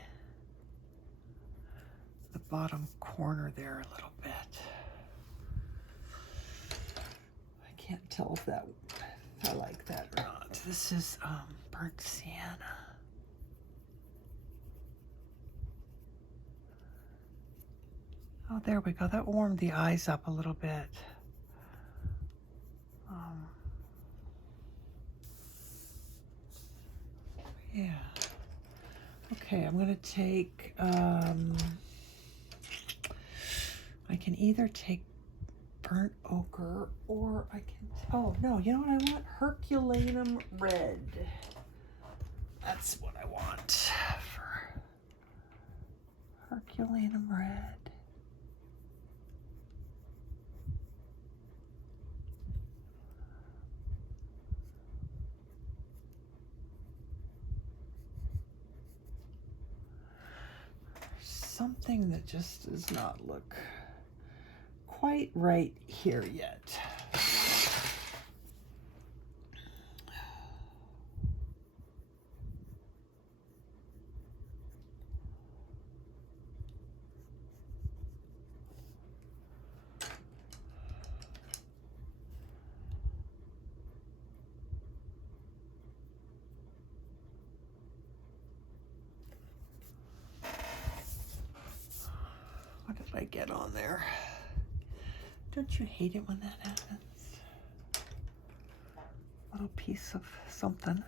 the bottom corner there a little bit. I can't tell if I like that or not. This is burnt sienna. Oh, there we go. That warmed the eyes up a little bit. Yeah. Okay, I'm going to take, I can either take burnt ochre, or I can, oh no, you know what I want? Herculanum Red. That's what I want for Herculanum Red. Something that just does not look quite right here yet. What did I get on there? Don't you hate it when that happens? A little piece of something.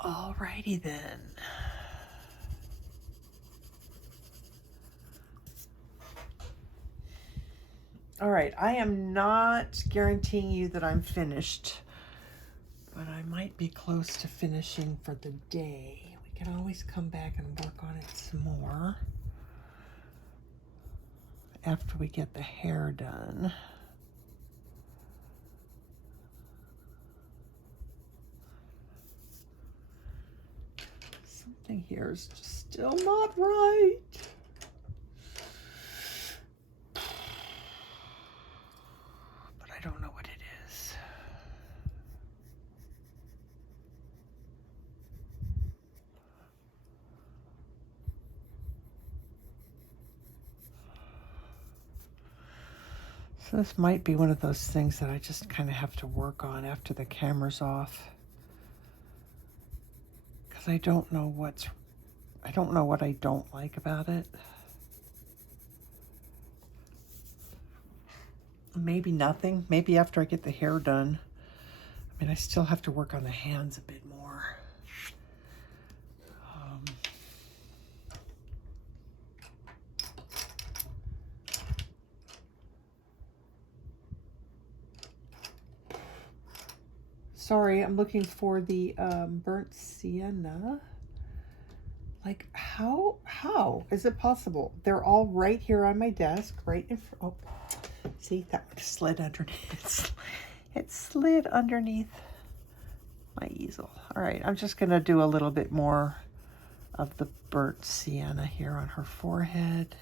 Alrighty then. All right, I am not guaranteeing you that I'm finished, but I might be close to finishing for the day. We can always come back and work on it some more after we get the hair done. Something here is just still not right. But I don't know what it is. So this might be one of those things that I just kind of have to work on after the camera's off. Because I don't know what I don't like about it. Maybe nothing. Maybe after I get the hair done. I mean, I still have to work on the hands a bit more. Sorry, I'm looking for the burnt sienna. Like, how is it possible? They're all right here on my desk, right in front. Oh, see, that slid underneath. It slid underneath my easel. All right, I'm just gonna do a little bit more of the burnt sienna here on her forehead.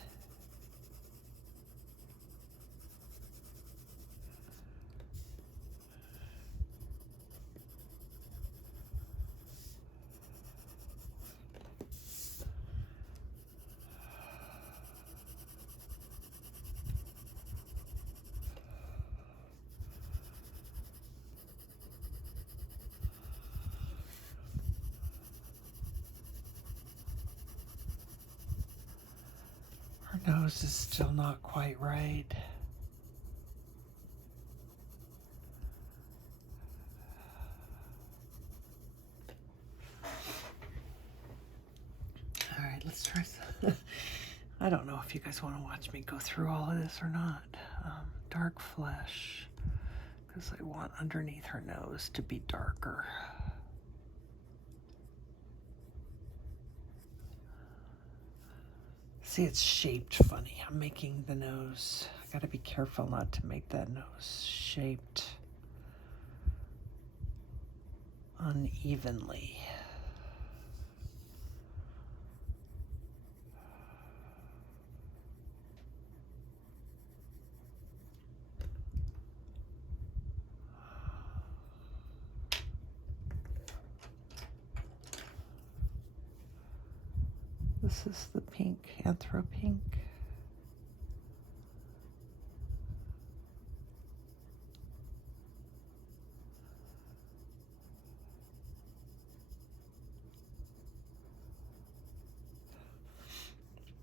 Her nose is still not quite right. All right, let's try some. I don't know if you guys want to watch me go through all of this or not. Dark flesh, because I want underneath her nose to be darker. See, it's shaped funny. I'm making the nose. I gotta be careful not to make that nose shaped unevenly. This is the pink, Anthro Pink.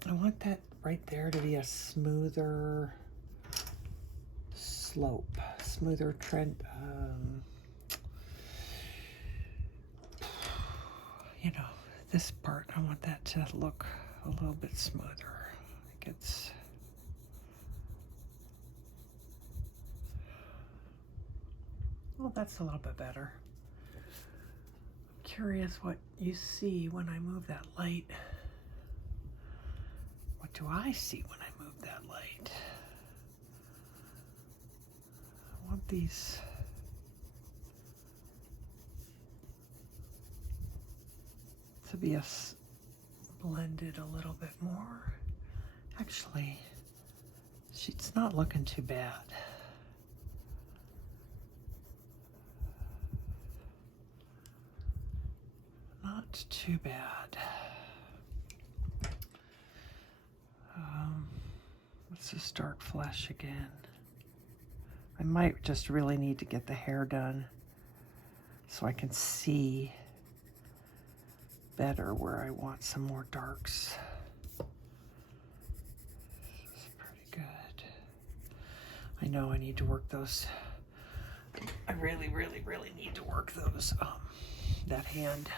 I want that right there to be a smoother slope, smoother trend. You know, this part, I want that to look a little bit smoother. I think it's well, that's a little bit better. I'm curious what you see when I move that light. What do I see when I move that light? I want these to be blended a little bit more. Actually, she's not looking too bad. Not too bad. What's this dark flesh again? I might just really need to get the hair done so I can see better where I want some more darks. This is pretty good. I know I need to work those. I really, really, really need to work those, that hand.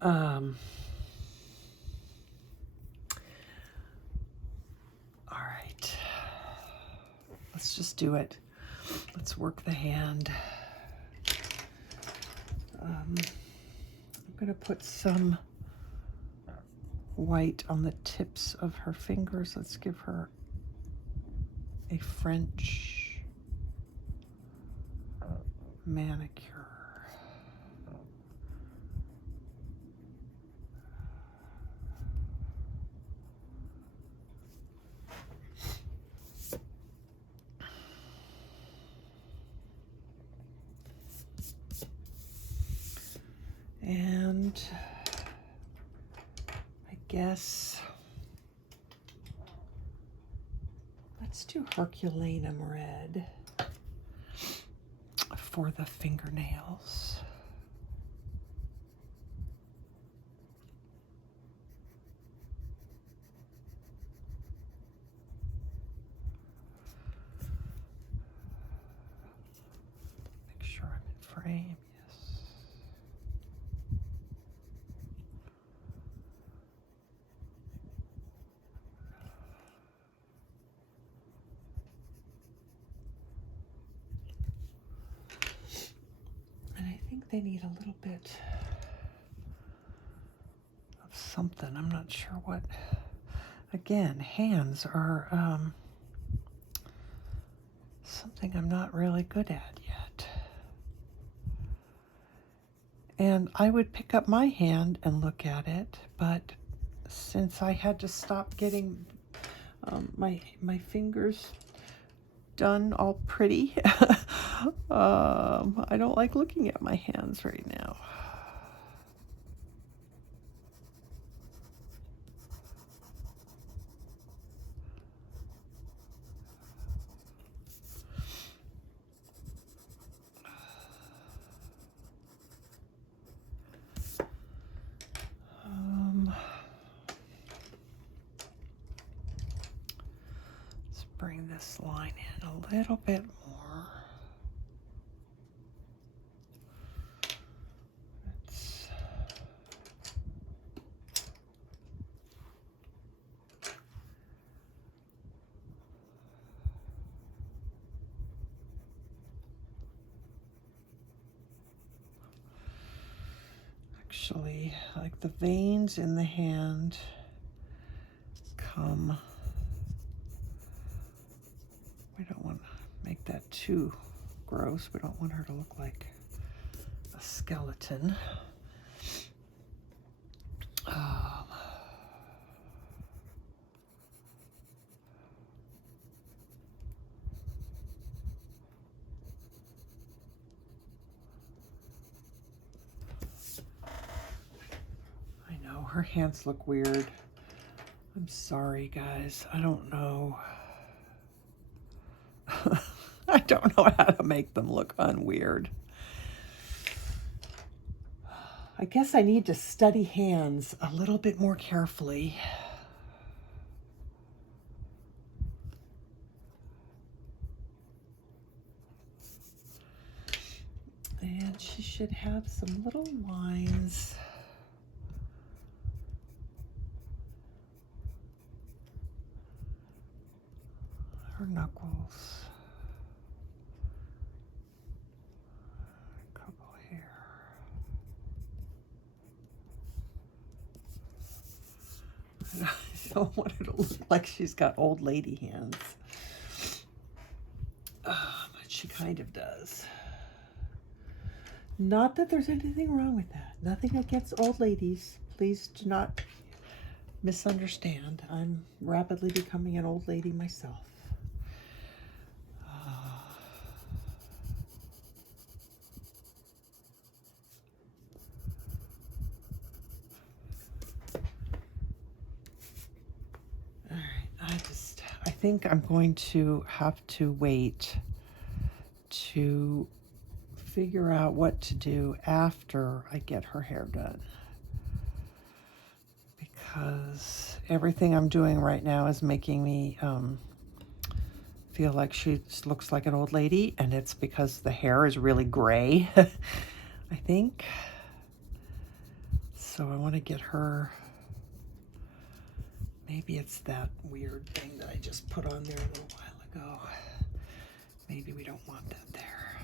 All right, let's just do it. Let's work the hand. I'm gonna put some white on the tips of her fingers. Let's give her a French manicure. And I guess let's do Herculanum Red for the fingernails. Make sure I'm in frame. they need a little bit of something. I'm not sure what. Again, hands are something I'm not really good at yet. And I would pick up my hand and look at it, but since I had to stop getting my fingers done all pretty, I don't like looking at my hands right now. Let's bring this line in a little bit more. Actually, like the veins in the hand come, we don't want to make that too gross. We don't want her to look like a skeleton. Her hands look weird. I'm sorry, guys. I don't know. I don't know how to make them look unweird. I guess I need to study hands a little bit more carefully. And she should have some little lines. Her knuckles, a couple here. I don't want her to look like she's got old lady hands, but she kind of does. Not that there's anything wrong with that. Nothing against old ladies. Please do not misunderstand. I'm rapidly becoming an old lady myself. I think I'm going to have to wait to figure out what to do after I get her hair done, because everything I'm doing right now is making me feel like she looks like an old lady, and it's because the hair is really gray, I think. So I want to get her. Maybe it's that weird thing that I just put on there a little while ago. Maybe we don't want that there.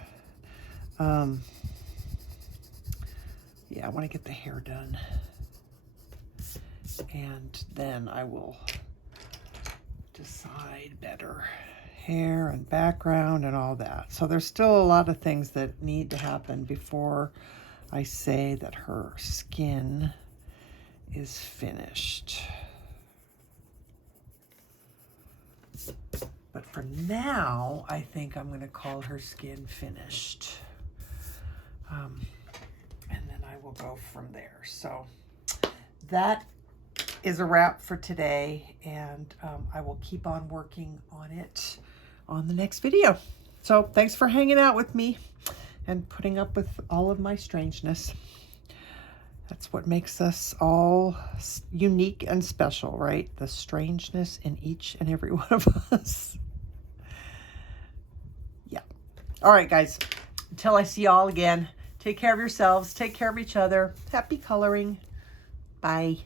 Yeah, I want to get the hair done. And then I will decide better. Hair and background and all that. So there's still a lot of things that need to happen before I say that her skin is finished. But for now, I think I'm going to call her skin finished. And then I will go from there. So that is a wrap for today. And I will keep on working on it on the next video. So thanks for hanging out with me and putting up with all of my strangeness. That's what makes us all unique and special, right? The strangeness in each and every one of us. Yeah. All right, guys. Until I see y'all again, take care of yourselves. Take care of each other. Happy coloring. Bye.